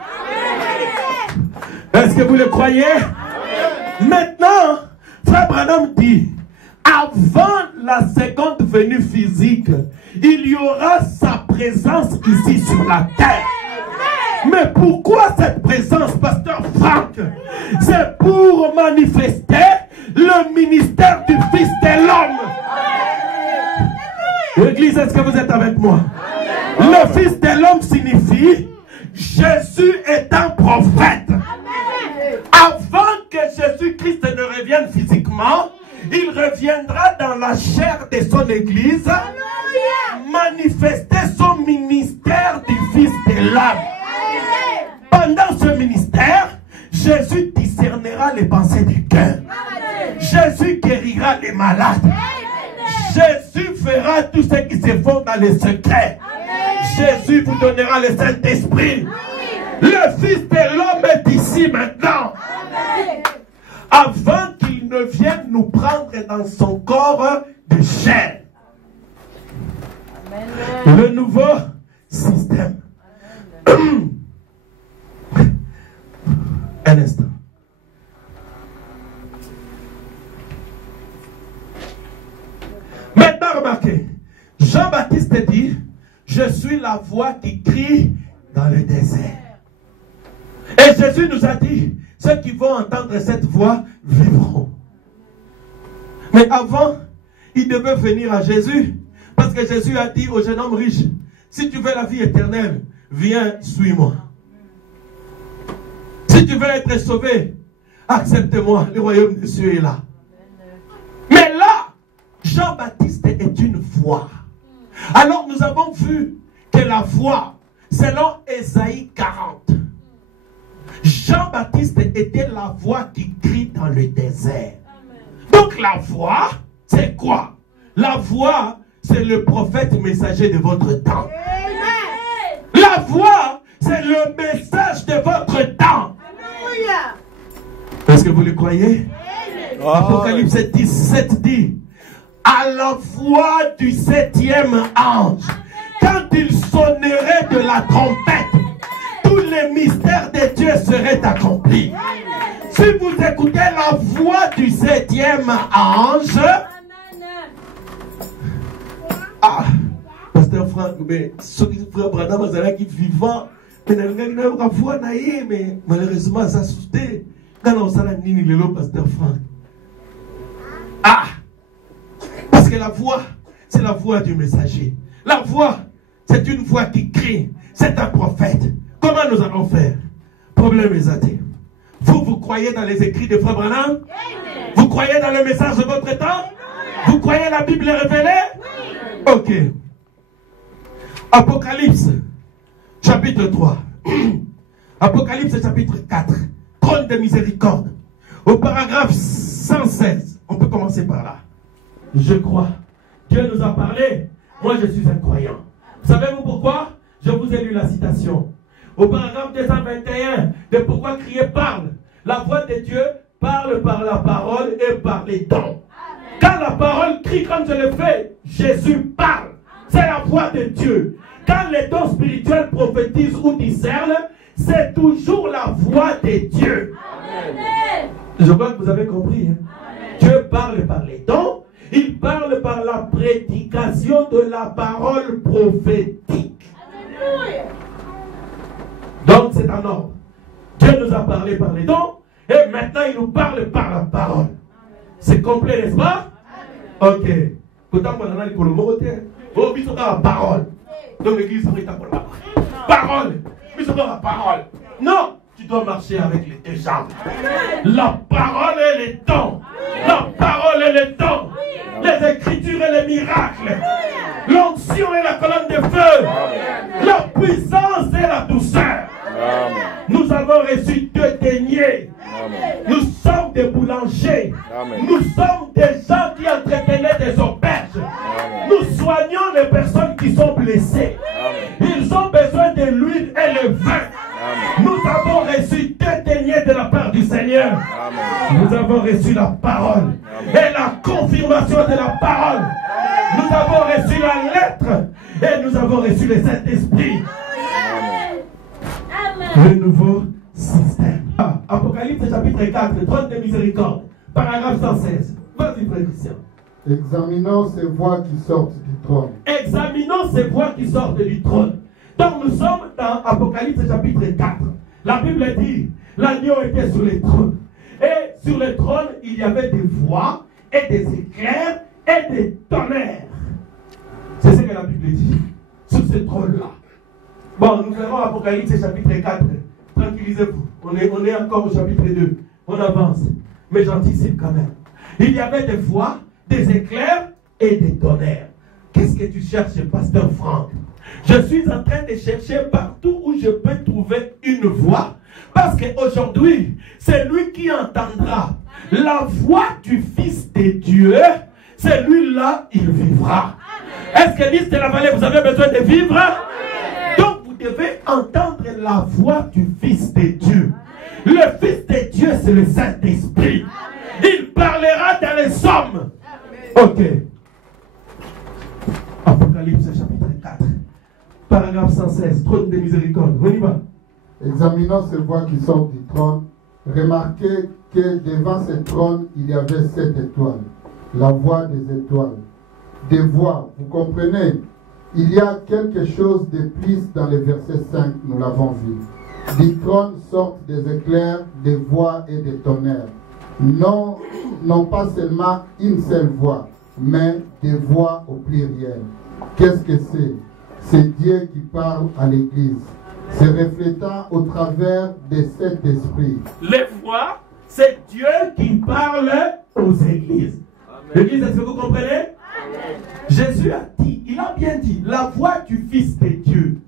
Est-ce que vous le croyez? Maintenant, Frère Branham dit, avant la seconde venue physique, il y aura sa présence ici sur la terre. Mais pourquoi cette présence, Pasteur Franck? C'est pour manifester le ministère du Fils de l'homme. L'église, est-ce que vous êtes avec moi? Le Fils de l'homme signifie Jésus est un prophète. Avant que Jésus-Christ ne revienne physiquement, il reviendra dans la chair de son église, manifester son ministère du Fils de l'homme. Pendant ce ministère, Jésus discernera les pensées du cœur. Jésus guérira les malades. Jésus fera tout ce qui se font dans les secrets. Jésus vous donnera le Saint-Esprit. Le Fils de l'homme est ici maintenant. Avant qu'il ne vienne nous prendre dans son corps de chair. Le nouveau système. Un instant. Maintenant, remarquez. Jean-Baptiste dit, je suis la voix qui crie dans le désert. Et Jésus nous a dit, ceux qui vont entendre cette voix vivront. Mais avant, il devait venir à Jésus. Parce que Jésus a dit au jeune homme riche, si tu veux la vie éternelle, viens, suis-moi. Si tu veux être sauvé, accepte-moi, le royaume des cieux est là. Mais là, Jean-Baptiste est une voix. Alors nous avons vu que la voix, selon Ésaïe 40, Jean-Baptiste était la voix qui crie dans le désert. Donc la voix, c'est quoi? La voix, c'est le prophète messager de votre temps. La voix, c'est le message de votre temps. Est-ce que vous le croyez? Apocalypse 17 dit, à la voix du 7e ange, quand il sonnerait de la trompette, tous les mystères de Dieu seraient accomplis. Si vous écoutez la voix du 7e ange, Pasteur Franck, mais frère Branham qui vivant, mais malheureusement ça soutient. Quand on s'en a nini le Pasteur Franck. Parce que la voix, c'est la voix du messager. La voix, c'est une voix qui crie. C'est un prophète. Comment nous allons faire? Problème est athée. Vous croyez dans les écrits de Frère Branham? Vous croyez dans le message de votre temps? Vous croyez la Bible est révélée? Ok. Apocalypse, chapitre 3. Apocalypse, chapitre 4. Trône de miséricorde. Au paragraphe 116. On peut commencer par là. Je crois. Dieu nous a parlé. Moi, je suis un croyant. Savez-vous pourquoi? Je vous ai lu la citation. Au paragraphe 221, de pourquoi crier parle. La voix de Dieu parle par la parole et par les dons. Quand la parole crie comme je le fais, Jésus parle. C'est la voix de Dieu. Quand les dons spirituels prophétisent ou discernent, c'est toujours la voix de Dieu. Amen. Je crois que vous avez compris. Hein? Dieu parle par les dons. Il parle par la prédication de la parole prophétique. Alléluia. Donc c'est en ordre. Dieu nous a parlé par les dons et maintenant il nous parle par la parole. C'est complet, n'est-ce pas? Ok. Quand on a la parole. Donc l'église est la parole. La parole. Non, tu dois marcher avec les deux jambes. La parole et les dons. La parole et les dons. Les écritures et les miracles. L'onction et la colonne de feu. La puissance et la douceur. Nous avons reçu 2 deniers. Nous sommes des boulangers. Nous sommes des gens qui entretenaient des auberges. Nous soignons les personnes qui sont blessées. Ils ont besoin de l'huile et le vin. Nous avons reçu 2 deniers de la part du Seigneur. Nous avons reçu la parole et la confirmation de la parole. Nous avons reçu la lettre et nous avons reçu le Saint-Esprit. Le nouveau système. Apocalypse chapitre 4, trône de miséricorde, paragraphe 116. Vas-y, frère Christian. Examinons ces voix qui sortent du trône. Examinons ces voix qui sortent du trône. Donc nous sommes dans Apocalypse chapitre 4. La Bible dit, l'agneau était sur le trône. Et sur le trône, il y avait des voix et des éclairs et des tonnerres. C'est ce que la Bible dit. Sur ce trône-là. Bon, nous verrons Apocalypse chapitre 4. Tranquillisez-vous. On est encore au chapitre 2. On avance. Mais j'anticipe quand même. Il y avait des voix, des éclairs et des tonnerres. Qu'est-ce que tu cherches, pasteur Franck? Je suis en train de chercher partout où je peux trouver une voix. Parce qu'aujourd'hui, c'est lui qui entendra la voix du Fils de Dieu. Celui-là, il vivra. Est-ce que l'île de la vallée, vous avez besoin de vivre? Donc, vous devez entendre la voix du Fils de Dieu. Le Fils de Dieu, c'est le Saint-Esprit. Il parlera dans les hommes. Ok. Apocalypse chapitre 4. Paragraphe 116. Trône de miséricorde. On y va. Examinons ces voix qui sortent du trône. Remarquez que devant ce trône, il y avait 7 étoiles. La voix des étoiles. Des voix, vous comprenez? Il y a quelque chose de plus dans le verset 5, nous l'avons vu. Du trône sortent des éclairs, des voix et des tonnerres. Non pas seulement une seule voix, mais des voix au pluriel. Qu'est-ce que c'est? C'est Dieu qui parle à l'Église, se reflétant au travers de cet esprit. Les voix, c'est Dieu qui parle aux églises. L'église, est-ce que vous comprenez? Amen. Jésus a dit, il a bien dit, la voix du Fils de Dieu.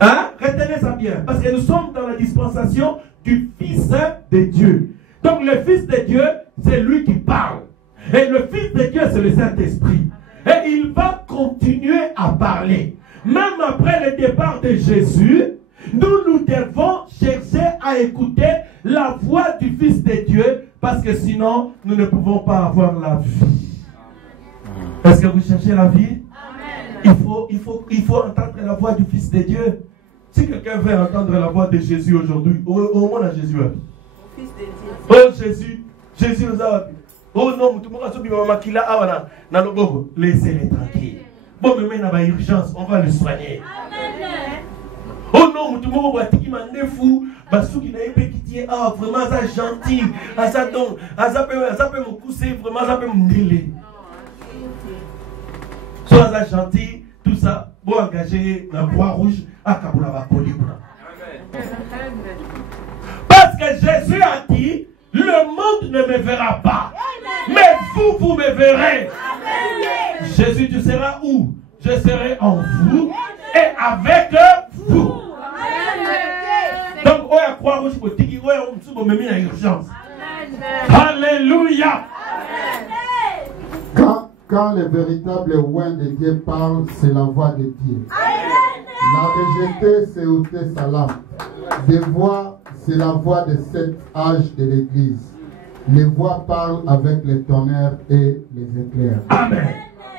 Hein? Retenez ça bien, parce que nous sommes dans la dispensation du Fils de Dieu. Donc le Fils de Dieu, c'est lui qui parle. Et le Fils de Dieu, c'est le Saint-Esprit. Et il va continuer à parler. Même après le départ de Jésus, nous devons chercher à écouter la voix du Fils de Dieu, parce que sinon, nous ne pouvons pas avoir la vie. Est-ce que vous cherchez la vie? Il faut entendre la voix du Fils de Dieu. Si quelqu'un veut entendre la voix de Jésus aujourd'hui, au moins à Jésus. Fils de Dieu. Oh Jésus, Jésus nous a dit. Oh non, tout le monde a laissez-les tranquilles. Bon, mais maintenant, il y a urgence, on va le soigner. Oh non, tout le monde a dit qu'il fou. Basou qui n'a pas quitté, ah vraiment ça gentil, ah ça donc, ah ça peut me pousser, vraiment ça peut me mêler. Soit ça gentil, tout ça, bon engagé la Croix-Rouge à Kaboula Bakoli. Parce que Jésus a dit, le monde ne me verra pas, mais vous me verrez. Jésus, tu seras où? Je serai en vous et avec vous. Donc, on a Croix-Rouge pour dire qu'on me met en urgence. Alléluia. Quand le véritable oint de Dieu parle, c'est la voix de Dieu. La rejetée, c'est ôter sa lampe. Des voix, c'est la voix de cet âge de l'Église. Les voix parlent avec les tonnerres et les éclairs. Amen.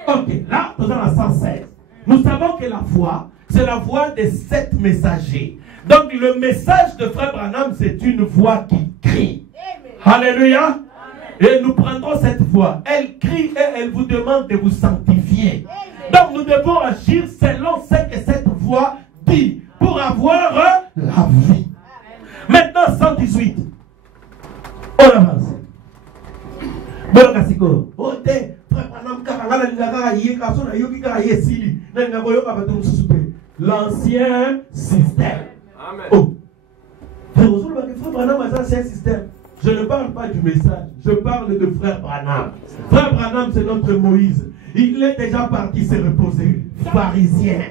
Ok, là, nous sommes à 116. Nous savons que la voix, c'est la voix de 7 messagers. Donc, le message de Frère Branham, c'est une voix qui crie. Alléluia. Et nous prendrons cette voix. Elle crie et elle vous demande de vous sanctifier. Donc, nous devons agir selon ce que cette voix dit pour avoir la vie. Maintenant, 118. On avance. L'ancien système. Amen. Oh. Frère Branham a l'ancien système. Je ne parle pas du message, je parle de Frère Branham. Frère Branham, c'est notre Moïse. Il est déjà parti se reposer. Pharisien.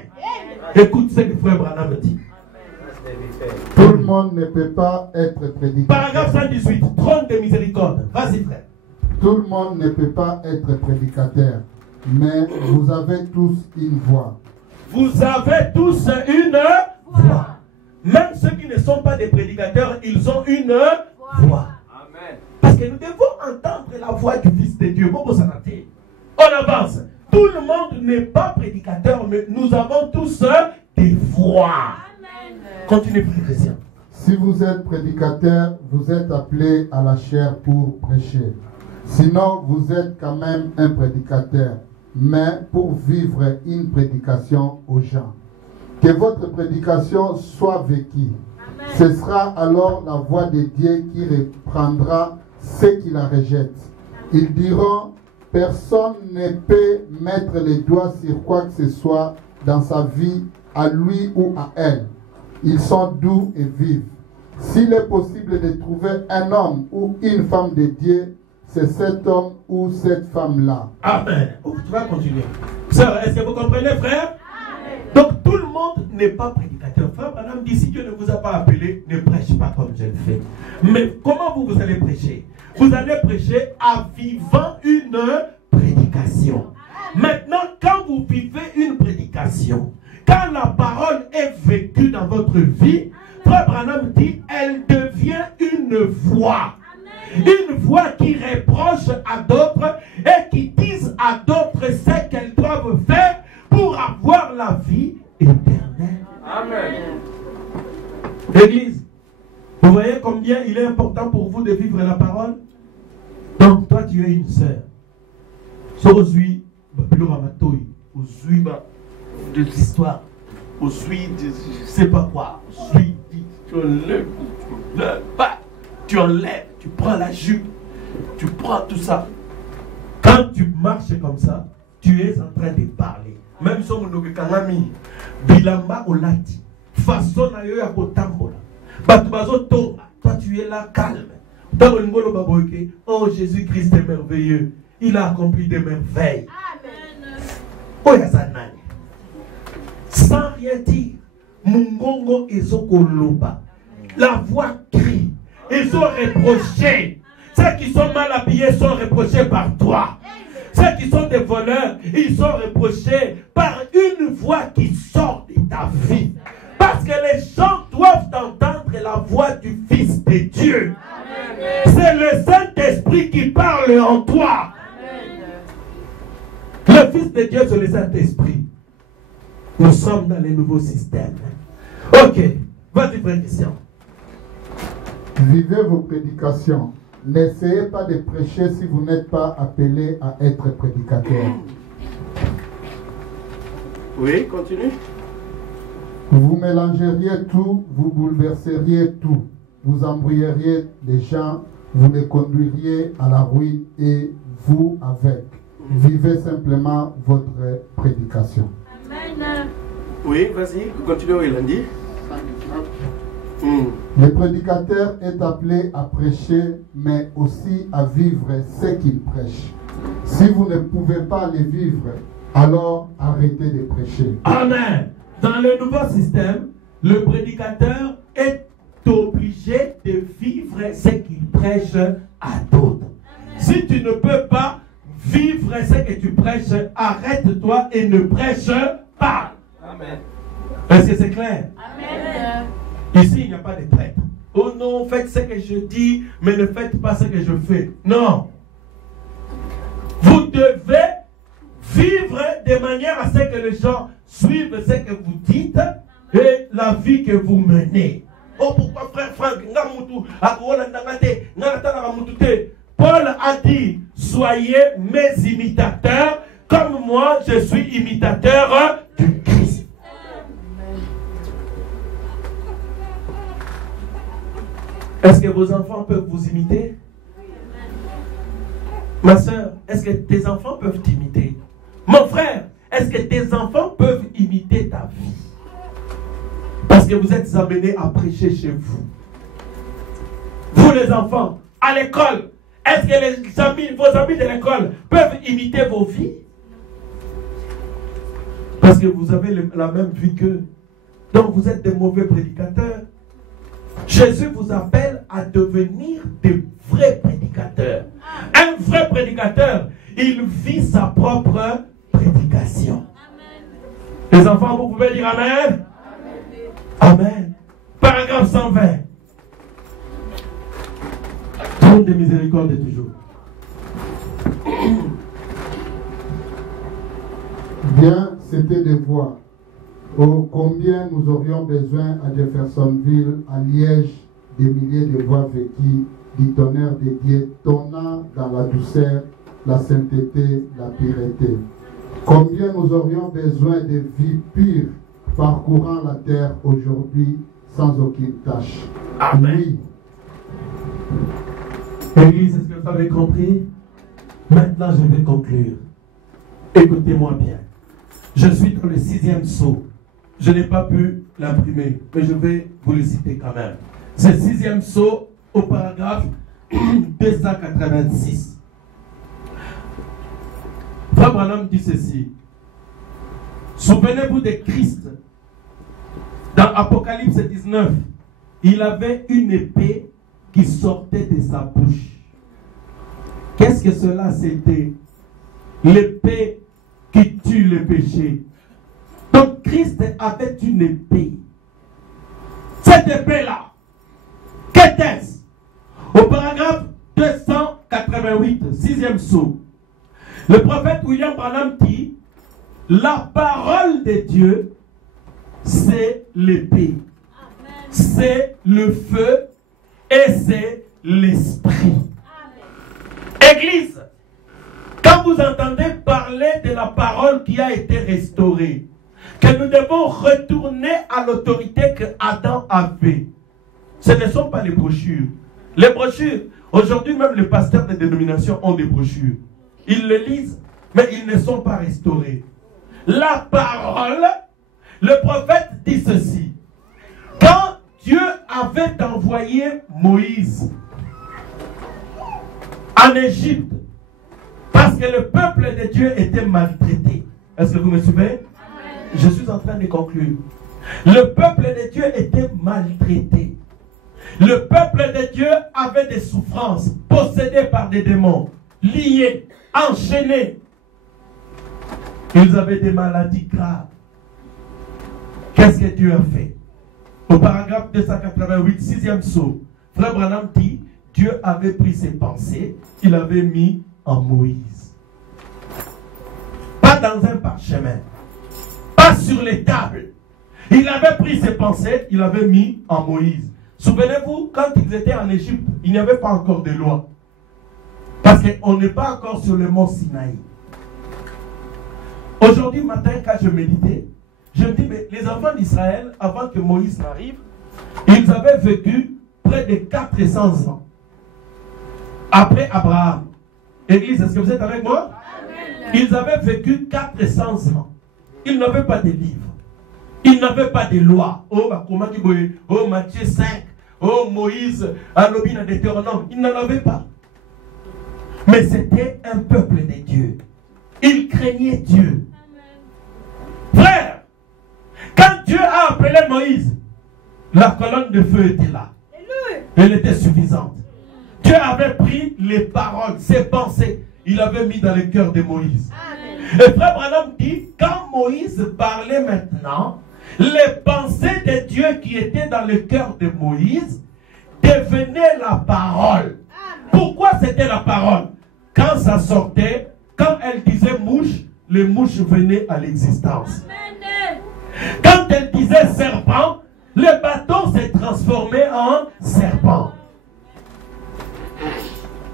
Écoute ce que Frère Branham dit. Tout le monde ne peut pas être prédicateur. Paragraphe 118, trône de miséricorde. Vas-y, frère. Tout le monde ne peut pas être prédicateur, mais vous avez tous une voix. Vous avez tous une voix. Même ceux qui ne sont pas des prédicateurs, ils ont une voix. Amen. Parce que nous devons entendre la voix du Fils de Dieu. On avance. Tout le monde n'est pas prédicateur, mais nous avons tous des voix. Continue, frère Christian. Si vous êtes prédicateur, vous êtes appelé à la chair pour prêcher. Sinon, vous êtes quand même un prédicateur, mais pour vivre une prédication aux gens. Que votre prédication soit vécue. Ce sera alors la voix de Dieu qui reprendra ceux qui la rejettent. Ils diront, personne ne peut mettre les doigts sur quoi que ce soit dans sa vie, à lui ou à elle. Ils sont doux et vifs. S'il est possible de trouver un homme ou une femme de Dieu, c'est cet homme ou cette femme-là. Amen. Oh, tu vas continuer. Sœur, est-ce que vous comprenez, frère? Amen. Donc tout le monde n'est pas prédicateur. Frère Branham dit, si Dieu ne vous a pas appelé, ne prêchez pas comme je le fais. Mais comment vous allez prêcher? Vous allez prêcher en vivant une prédication. Maintenant, quand vous vivez une prédication, quand la parole est vécue dans votre vie, Frère Branham dit, elle devient une voix. Une voix qui reproche à d'autres et qui disent à d'autres ce qu'elles doivent faire pour avoir la vie éternelle. Amen. Église, vous voyez combien il est important pour vous de vivre la parole? Donc toi tu es une sœur. Aujourd'hui, des histoires, aujourd'hui, je ne sais pas quoi, aujourd'hui, tu enlèves, tu prends la jupe, tu prends tout ça. Quand tu marches comme ça, tu es en train de parler. Même si on nous dit bilamba olati, façon na yo ya kotambola. Toi tu es là calme. Oh Jésus-Christ est merveilleux. Il a accompli des merveilles. Amen. Sans rien dire, Mungongo ezokoloba. La voix crie. Ils ont reproché. Ceux qui sont mal habillés sont reprochés par toi. Ceux qui sont des voleurs, ils sont reprochés par une voix qui sort de ta vie. Parce que les gens doivent entendre la voix du Fils de Dieu. C'est le Saint-Esprit qui parle en toi. Le Fils de Dieu, c'est le Saint-Esprit. Nous sommes dans les nouveaux systèmes. Ok, vas-y, frère Christian. Vivez vos prédications. N'essayez pas de prêcher si vous n'êtes pas appelé à être prédicateur. Oui, continue. Vous mélangeriez tout, vous bouleverseriez tout. Vous embrouilleriez les gens, vous les conduiriez à la ruine et vous avec. Vivez simplement votre prédication. Amen. Oui, vas-y, continue, Elandi. Le prédicateur est appelé à prêcher, mais aussi à vivre ce qu'il prêche. Si vous ne pouvez pas les vivre, alors arrêtez de prêcher. Amen. Dans le nouveau système, le prédicateur est obligé de vivre ce qu'il prêche à d'autres. Si tu ne peux pas vivre ce que tu prêches, arrête-toi et ne prêche pas. Amen. Est-ce que c'est clair? Amen. Ici, il n'y a pas de prêtre. Oh non, faites ce que je dis, mais ne faites pas ce que je fais. Non. Vous devez vivre de manière à ce que les gens suivent ce que vous dites et la vie que vous menez. Oh, pourquoi frère Franck, Paul a dit, soyez mes imitateurs, comme moi je suis imitateur du Christ. Est-ce que vos enfants peuvent vous imiter? Ma soeur, est-ce que tes enfants peuvent t'imiter? Mon frère, est-ce que tes enfants peuvent imiter ta vie? Parce que vous êtes amenés à prêcher chez vous. Vous les enfants, à l'école, est-ce que vos amis de l'école peuvent imiter vos vies? Parce que vous avez la même vie qu'eux. Donc vous êtes des mauvais prédicateurs. Jésus vous appelle à devenir des vrais prédicateurs. Un vrai prédicateur, il vit sa propre prédication. Amen. Les enfants, vous pouvez dire Amen? Amen. Paragraphe 120. Trône de miséricorde est toujours. Bien, c'était de voir. Oh, combien nous aurions besoin à Jeffersonville, à Liège, des milliers de voix vécues, du tonnerre de Dieu, tonnant dans la douceur, la sainteté, la pureté. Combien nous aurions besoin de vies pures, parcourant la terre aujourd'hui sans aucune tâche. Amen. Oui. Église, est-ce que vous avez compris? Maintenant, je vais conclure. Écoutez-moi bien. Je suis dans le 6e sceau. Je n'ai pas pu l'imprimer, mais je vais vous le citer quand même. C'est le 6e sceau au paragraphe 286. Frère Branham dit ceci. Souvenez-vous de Christ. Dans Apocalypse 19, il avait une épée qui sortait de sa bouche. Qu'est-ce que cela c'était? L'épée qui tue le péché. Donc Christ avait une épée. Cette épée-là, qu'était-ce? Au paragraphe 288, 6e sceau, le prophète William Branham dit, la parole de Dieu, c'est l'épée, c'est le feu et c'est l'esprit. Église, quand vous entendez parler de la parole qui a été restaurée, que nous devons retourner à l'autorité que Adam avait, ce ne sont pas les brochures. Les brochures, aujourd'hui même les pasteurs des dénominations ont des brochures. Ils le lisent, mais ils ne sont pas restaurés. La parole, le prophète dit ceci. Quand Dieu avait envoyé Moïse en Égypte, parce que le peuple de Dieu était maltraité. Est-ce que vous me suivez? Je suis en train de conclure. Le peuple de Dieu était maltraité. Le peuple de Dieu avait des souffrances, possédés par des démons, liés, enchaînés. Ils avaient des maladies graves. Qu'est-ce que Dieu a fait? Au paragraphe 288, 6e sceau, Frère Branham dit, Dieu avait pris ses pensées, il avait mis en Moïse. Pas dans un parchemin, pas sur les tables. Il avait pris ses pensées, il avait mis en Moïse. Souvenez-vous, quand ils étaient en Égypte, il n'y avait pas encore de loi. Parce qu'on n'est pas encore sur le mont Sinaï. Aujourd'hui matin, quand je méditais, je me dis, mais les enfants d'Israël, avant que Moïse n'arrive, ils avaient vécu près de 400 ans. Après Abraham. Église, est-ce que vous êtes avec moi? Amen. Ils avaient vécu 400 ans. Ils n'avaient pas de livre. Ils n'avaient pas de loi. Oh, comment oh, Matthieu 5. Oh, Moïse, Alobina Deutéronome. Ils n'en avaient pas. Mais c'était un peuple de Dieu. Ils craignaient Dieu. Amen. Frère, quand Dieu a appelé Moïse, la colonne de feu était là. Elle était suffisante. Dieu avait pris les paroles, ses pensées, il avait mis dans le cœur de Moïse. Amen. Et Frère Branham dit, quand Moïse parlait maintenant, les pensées de Dieu qui étaient dans le cœur de Moïse devenaient la parole. Amen. Pourquoi c'était la parole? Quand ça sortait, quand elle disait mouche, les mouches venaient à l'existence. Amen. Quand elle disait serpent, le bâton s'est transformé en serpent.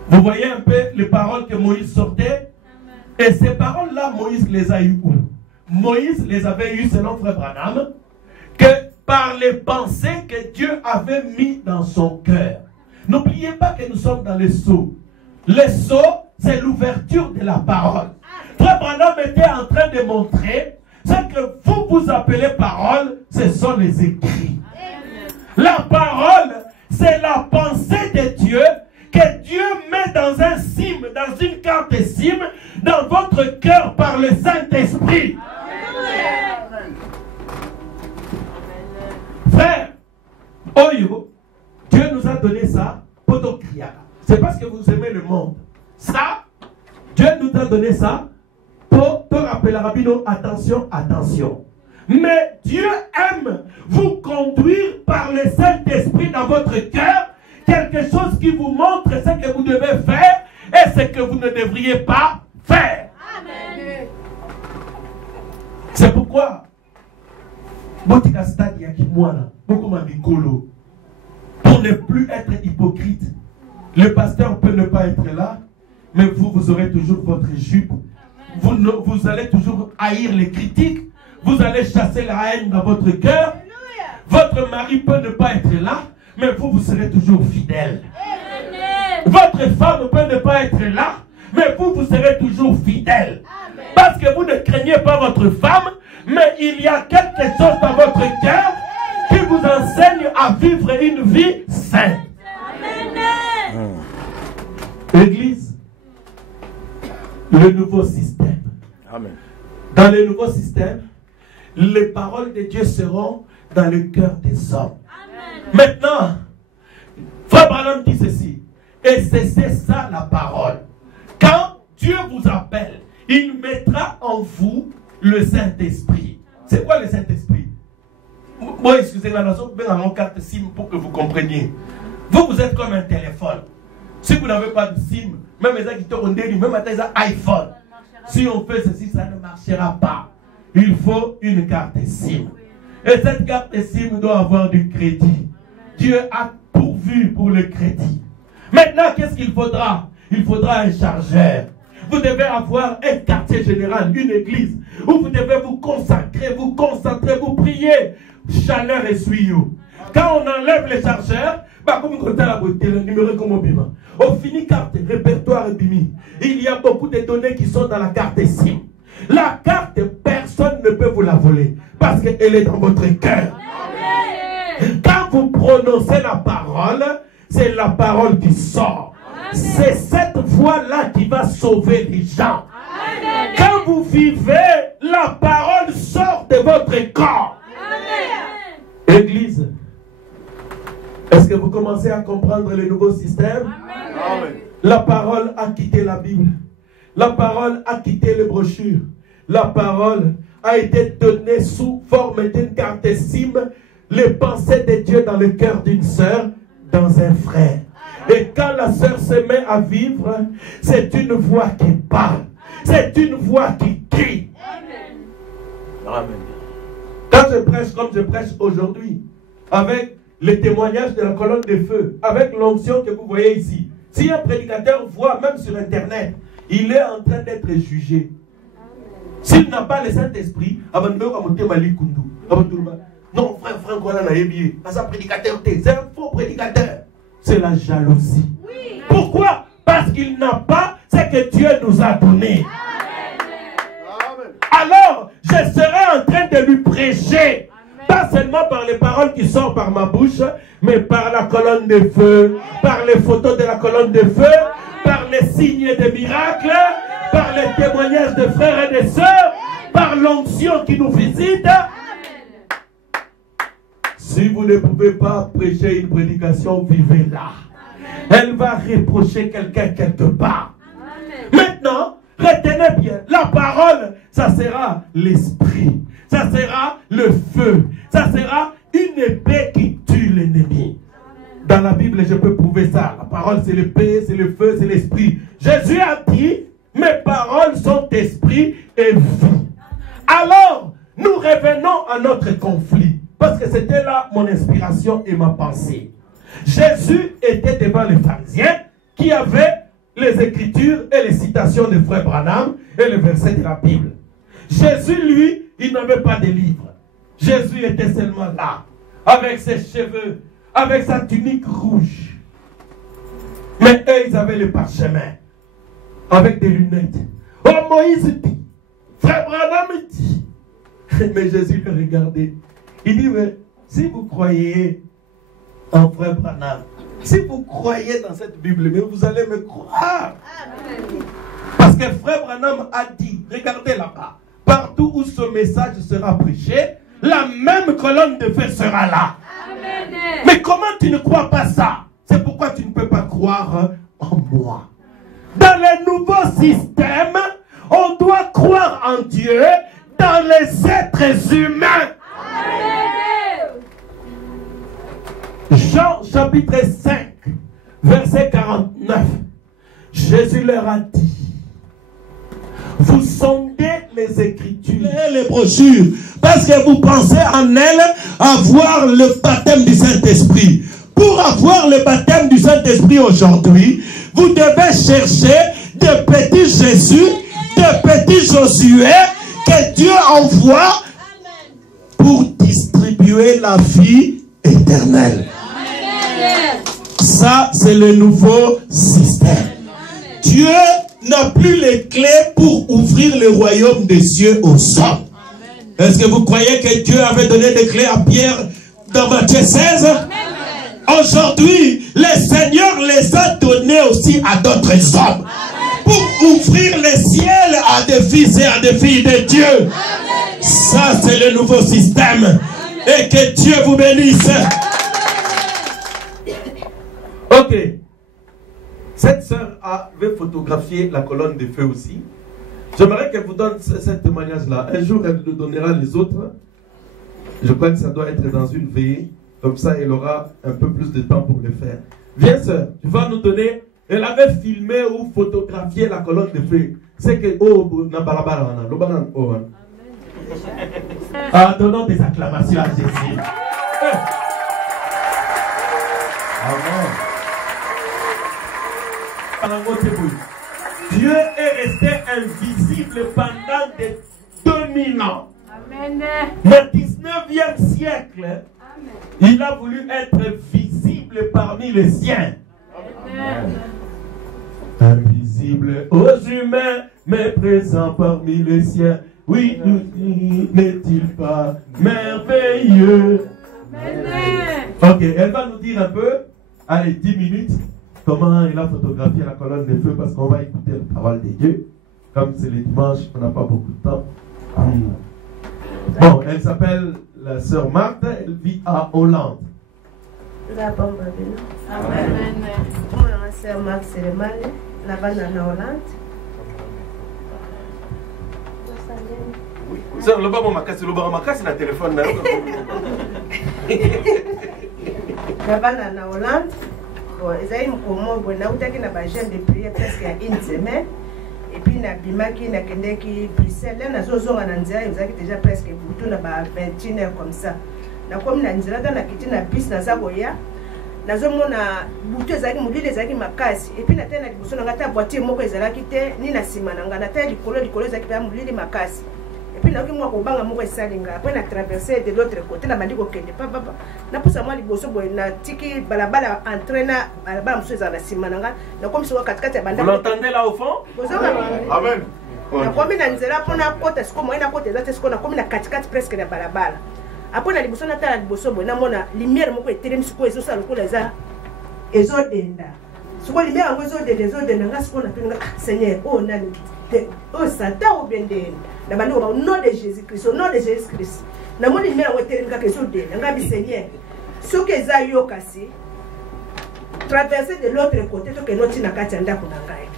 Vous voyez un peu les paroles que Moïse sortait? Et ces paroles-là, Moïse les a eues où? Moïse les avait eues, selon Frère Branham, que par les pensées que Dieu avait mis dans son cœur. N'oubliez pas que nous sommes dans les sceaux. Les sceaux, c'est l'ouverture de la parole. Frère Branham était en train de montrer ce que vous appelez parole, ce sont les écrits. La parole, c'est la pensée de Dieu que Dieu met dans un cime, dans une carte cime, dans votre cœur par le Saint-Esprit. Frère, Oyo, Dieu nous a donné ça, Podokria. C'est parce que vous aimez le monde. Ça, Dieu nous a donné ça pour te rappeler, Rabino, attention, attention. Mais Dieu aime vous conduire par le Saint-Esprit dans votre cœur, quelque chose qui vous montre ce que vous devez faire et ce que vous ne devriez pas faire. Amen. C'est pourquoi, pour ne plus être hypocrite, le pasteur peut ne pas être là, mais vous aurez toujours votre jupe. Vous allez toujours haïr les critiques. Vous allez chasser la haine dans votre cœur. Votre mari peut ne pas être là, mais vous serez toujours fidèle. Votre femme peut ne pas être là, mais vous serez toujours fidèle. Parce que vous ne craignez pas votre femme, mais il y a quelque chose dans votre cœur qui vous enseigne à vivre une vie sainte. Église, le nouveau système. Amen. Dans le nouveau système, les paroles de Dieu seront dans le cœur des hommes. Amen. Maintenant, Frère Branham dit ceci, et c'est ça la parole. Quand Dieu vous appelle, il mettra en vous le Saint-Esprit. C'est quoi le Saint-Esprit? Bon, excusez-moi, nous avons une carte SIM pour que vous compreniez. Vous êtes comme un téléphone. Si vous n'avez pas de SIM, même les acteurs ont dit, même les iPhone. Si on fait ceci, ça ne marchera pas. Il faut une carte SIM. Et cette carte SIM doit avoir du crédit. Dieu a pourvu pour le crédit. Maintenant, qu'est-ce qu'il faudra? Il faudra un chargeur. Vous devez avoir un quartier général, une église, où vous devez vous consacrer, vous concentrer, vous prier. Chaleur et suyou. Quand on enlève les chargeurs, comme on la beauté, le numéro comme au bima. Au fini carte, répertoire et bimi. Il y a beaucoup de données qui sont dans la carte SIM. La carte, personne ne peut vous la voler. Parce qu'elle est dans votre cœur. Quand vous prononcez la parole, c'est la parole qui sort. C'est cette voix-là qui va sauver les gens. Quand vous vivez, la parole sort de votre corps. Église, est-ce que vous commencez à comprendre le nouveau système? Amen. La parole a quitté la Bible. La parole a quitté les brochures. La parole a été donnée sous forme d'une carte SIM, les pensées de Dieu dans le cœur d'une sœur, dans un frère. Et quand la sœur se met à vivre, c'est une voix qui parle. C'est une voix qui crie. Amen. Quand je prêche comme je prêche aujourd'hui, avec les témoignages de la colonne de feu, avec l'onction que vous voyez ici, si un prédicateur voit, même sur Internet, il est en train d'être jugé. S'il n'a pas le Saint-Esprit, non, frère, c'est un faux prédicateur. C'est la jalousie. Oui. Pourquoi? Parce qu'il n'a pas ce que Dieu nous a donné. Amen. Alors, je serai en train de lui prêcher. Amen. Pas seulement par les paroles qui sortent par ma bouche, mais par la colonne de feu, par les photos de la colonne de feu, par les signes des miracles, par les témoignages de frères et de sœurs, par l'onction qui nous visite. Si vous ne pouvez pas prêcher une prédication, vivez-la. Elle va reprocher quelqu'un quelque part. Maintenant, retenez bien, la parole, ça sera l'esprit. Ça sera le feu. Ça sera une épée qui tue l'ennemi. Dans la Bible, je peux prouver ça. La parole, c'est l'épée, c'est le feu, c'est l'esprit. Jésus a dit, mes paroles sont esprit et vie. Alors, nous revenons à notre conflit. Parce que c'était là mon inspiration et ma pensée. Jésus était devant les pharisiens qui avaient les écritures et les citations de Frère Branham et les versets de la Bible. Jésus, lui, il n'avait pas de livre. Jésus était seulement là, avec ses cheveux, avec sa tunique rouge. Mais eux, ils avaient le parchemin. avec des lunettes. Oh, Moïse dit, frère Branham dit. Mais Jésus le regardait. Il dit, mais si vous croyez en frère Branham, si vous croyez dans cette Bible, mais vous allez me croire. Parce que frère Branham a dit, regardez là-bas, partout où ce message sera prêché, la même colonne de feu sera là. Amen. Mais comment tu ne crois pas ça? C'est pourquoi tu ne peux pas croire en moi. Dans le nouveau système, on doit croire en Dieu dans les êtres humains. Amen. Jean chapitre 5, verset 49. Jésus leur a dit, vous sondez les Écritures et les brochures parce que vous pensez en elles avoir le baptême du Saint-Esprit. Pour avoir le baptême du Saint-Esprit aujourd'hui, vous devez chercher de petits Jésus, de petits Josué que Dieu envoie pour distribuer la vie éternelle. Ça, c'est le nouveau système. Dieu n'a plus les clés pour ouvrir le royaume des cieux aux hommes. Est-ce que vous croyez que Dieu avait donné des clés à Pierre dans Matthieu 16? Aujourd'hui, le Seigneur les a données aussi à d'autres hommes pour ouvrir le ciel à des fils et à des filles de Dieu. Ça, c'est le nouveau système. Et que Dieu vous bénisse. Ok. Cette sœur avait photographié la colonne de feu aussi. J'aimerais qu'elle vous donne ce témoignage-là. Un jour, elle le donnera les autres. Je crois que ça doit être dans une veillée. Comme ça, elle aura un peu plus de temps pour le faire. Viens, sœur, tu vas nous donner. Elle avait filmé ou photographié la colonne de feu. C'est que, donnons des acclamations à Jésus. Dieu est resté invisible pendant des 2000 ans. Amen. Le 19e siècle, il a voulu être visible parmi les siens. Amen. Invisible aux humains, mais présent parmi les siens. Oui, n'est-il pas merveilleux? Amen. Ok, elle va nous dire un peu, allez, 10 minutes, comment il a photographié la colonne de feu, parce qu'on va écouter la parole de Dieu. Comme c'est le dimanche, on n'a pas beaucoup de temps. Bon, elle s'appelle la sœur Marthe, elle vit à Hollande. La bombe Amen. La sœur Marthe, c'est le mal. La bande en Hollande. Sœur, le bas makasi, c'est le téléphone. La bande en Hollande. Ils ont eu de prière presque à une semaine. Et puis, Nabimaki, Nakendeki, Bruxelles, là, nous avons déjà presque 21 heures comme ça. Nous avons bis na Zagoya. Nous avons bouté Zaki, Mouli, les Zaki Makasi. Et puis, nous avons une voiture, ni na Simananga, nous avons Zaki, Mouli, Makasi. Et puis, nous avons après, nous traversé de l'autre côté, nous avons dit papa. Na pousa moi liboso boy na tiki balabala entraîna balabala msuza na simananga na comme sur katikati ya banda. Vous l'entendez là au fond? Amen. Na komi na nzela pona kota siko mo ina kota ezate siko na komi na katikati presque na balabala. Après na liboso na tala liboso boy na mona lumière moko etelemi siko ezo sa lokola eza ezo denda. Siko lumière ngo ezo denda nga siko na pinga Seigneur oh nani oh Satan ou bien de na bandi au nom de Jésus-Christ au nom de Jésus-Christ. Na moni lumière ngo etelemi ka ezo denda nga bi Seigneur. Ce que ça y a cassé, traverser de l'autre côté, tout que notre nakatanda kunangai.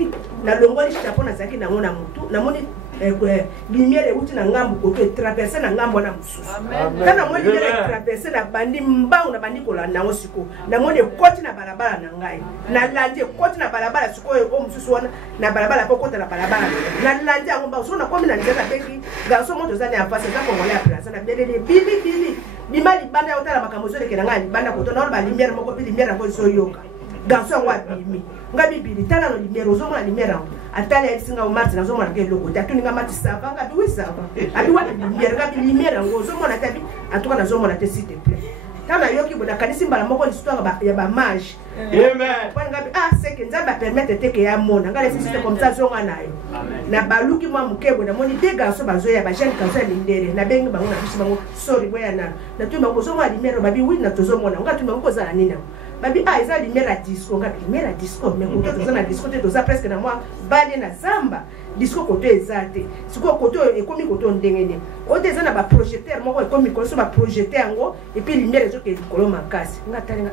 Na longoli chapo na zaki na ngona mutu, na moni lumière et outi na ngambu côté traverser na ngambo na mususu. Kana moni lumière traverser na bandi mbangu na bandi kola na ngosiko. Na moni koti na balabala na ngai. Na landi koti na balabala siko o mususu wana na balabala po kota na balabala. Na landi ngomba so na komi na nzela beki, garçon moto zani en face za ko ngole place na belele bili. Bimali banda otala makamozo de kenanga banda ko to na ba lumière moko bi lumière ko so yoka. Garçon wa bimi. Ngabi bili tala no lumière ozo mona lumière ngo. Atala esinga umati na zo mona ke loko. Tatu ninga mati sava ngabi wi sava. Abi wa lumière ngabi lumière ngo ozo mona tabi atuka na zo mona te s'il te plaît. tana yoki bona kanisi mbala moko l'histoire ya ba mage. Amen. C'est que Nzamba permettre te que ya mona ngala c'est comme ça zonga nayo. Na baluki mwa mukebo na moni des garçons bazoya ba jeune kanso lindere na bengi bango na bisi bango sorry boya na tu bango zo mwa limero babi oui na tozo mona nga tu bango za na nina. Babi eza limera disco nga limera disco mais ko tozo na disco te toza presque na mwa bale na zamba. Disco koto ezate. Siko koto ekomi koto ndengene. Ote eza na ba projecteur moko ekomi koso ba projecteur yango et puis limera zo ke likolo makasi. Nga talinga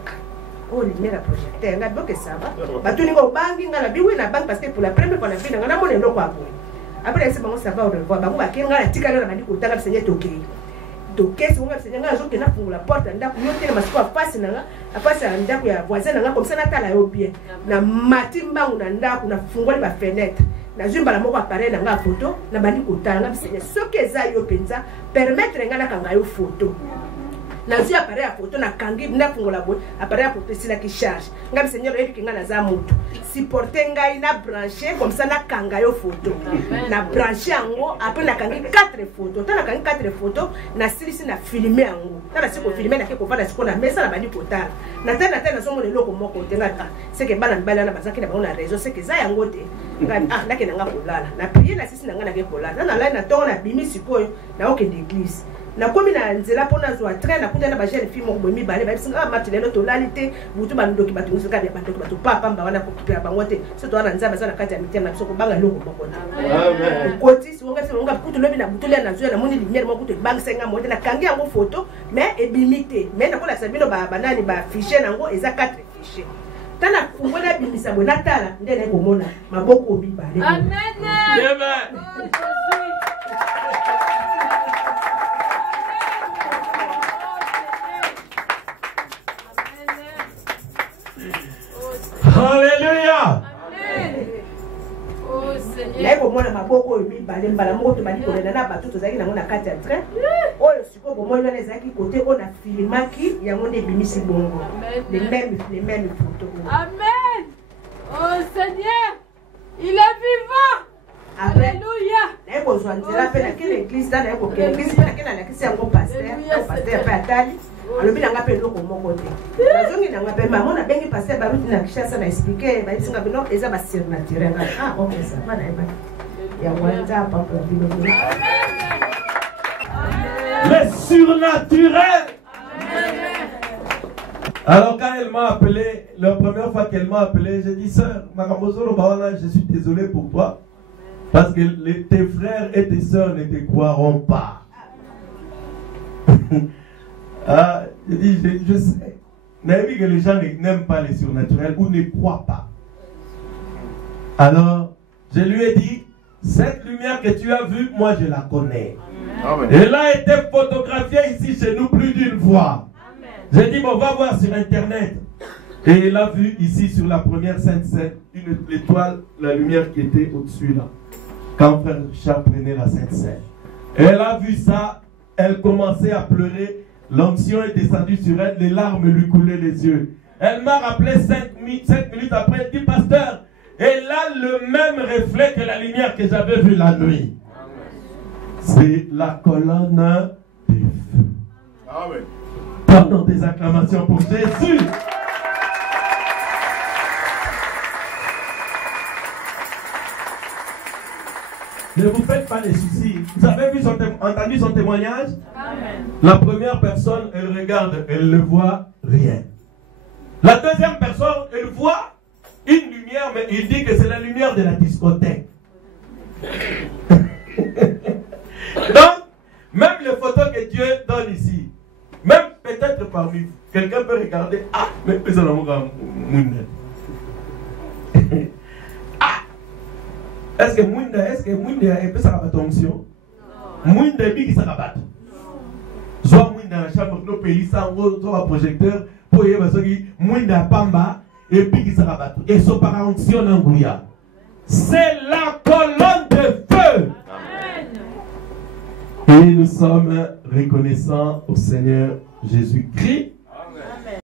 oh lumière projecteur nga boke ça va batuni ngo bangi nga na biwi na banque parce que pour la première fois na vie nga na mona ndoko apo après c'est bon ça va au revoir bango bakenga na tika na bandi kotanga bisenye toke toke si nga bisenye nga zo ke na fungula porte ndako yote na masiko afasi na nga afasi ya ndako ya voisin na nga comme ça na tala yo bien na matimbangu na ndako na fungoli ba fenêtre na zumba la moko appareil na nga photo na bandi kotanga nga bisenye soki eza yo penza permettre nga na kanga yo photo na zi appareil à photo na kangi na fungola boy appareil à photo sila ki charge ngam seigneur yebi kinga na za moto supporter ngai na brancher comme ça na kanga yo photo na brancher yango après na kangi 4 photos ta na kangi 4 photos na silisi na filmer yango ta na siko filmer na ke ko fada siko na mesa na bandi kotala na tena somo le loko moko tenga ta c'est que bana mbala na bazaki na bango na réseau c'est que za yango te ngam na ke na nga kolala na prier na sisi na nga na ke kolala na la na to na bimi sikoyo na oke d'église na komi na nzela pona zo train na kunda na ba jeune fille moko bomi bale ba bisinga matilelo to lalite butu bandoki batu musika bya bandoki batu papa mba wana ko kupira bangote so to wana nzaba za na kati ya mitem na soko banga longo moko na amen koti si wonga se wonga kutu lobi na butu le na zo na moni lumière moko to bang senga mode na kangi yango photo mais ebimite mais na kola sabino ba banani ba fichier nango eza 4 fichier tana kungola bimisa bona tala ndene ko mona maboko obi bale Amen. Amen. Alléluia. Oh Seigneur. Là, pour moi, ma beaucoup obi bale mbala moko to bali ko na ba to zaki na ngona kati ya train. Oyo siko pour moi na zaki côté on a filmaki yango nde bimisi bongo. Les mêmes photos. Amen. Oh Seigneur. Il est vivant. Alléluia. Là, pour joindre nzela pe na kele église na ko kele église pe na kele na kisi yango pasteur pe atali. alobi nanga pe eloko moko te nazongi nanga pe mama na bengi pasteur baruti na Kinshasa na expliquer ba bisinga bino eza ba surnaturel ah ok ça va na eba ya wanja papa bino le surnaturel. Alors quand elle m'a appelé, la première fois qu'elle m'a appelé, j'ai dit sœur, Makamozolo Bawana, je suis désolé pour toi, parce que tes frères et tes sœurs ne te croiront pas. Ah, je dis, je sais. Mais que les gens n'aiment pas les surnaturels ou ne croient pas. Alors, je lui ai dit, cette lumière que tu as vue, moi je la connais. Amen. Elle a été photographiée ici chez nous plus d'une fois. J'ai dit, bon, va voir sur internet. Et il a vu ici sur la première Sainte Seine, une étoile, la lumière qui était au-dessus là. Quand frère Richard prenait la Sainte Seine. Elle a vu ça, elle commençait à pleurer. L'onction est descendue sur elle, les larmes lui coulaient les yeux. Elle m'a rappelé 7 minutes après, elle dit, pasteur, elle a le même reflet que la lumière que j'avais vue la nuit. C'est la colonne des feux. Amen. Pardon des acclamations pour Jésus. Ne vous faites pas les soucis. Vous avez vu entendu son témoignage? Amen. La première personne, elle regarde, elle ne voit rien. La deuxième personne, elle voit une lumière, mais il dit que c'est la lumière de la discothèque. Donc, même les photos que Dieu donne ici, même peut-être parmi vous, quelqu'un peut regarder, ah, mais ils ont est-ce que Mouinda peut s'abattre onction? Mouinda dit qu'il s'abatte. Soit Mouinda la chambre de nos pays sans un projecteur pour y avoir Mouinda Pamba et puis qu'il s'abatte. Et son par onction n'angouya. C'est la colonne de feu. Et nous sommes reconnaissants au Seigneur Jésus-Christ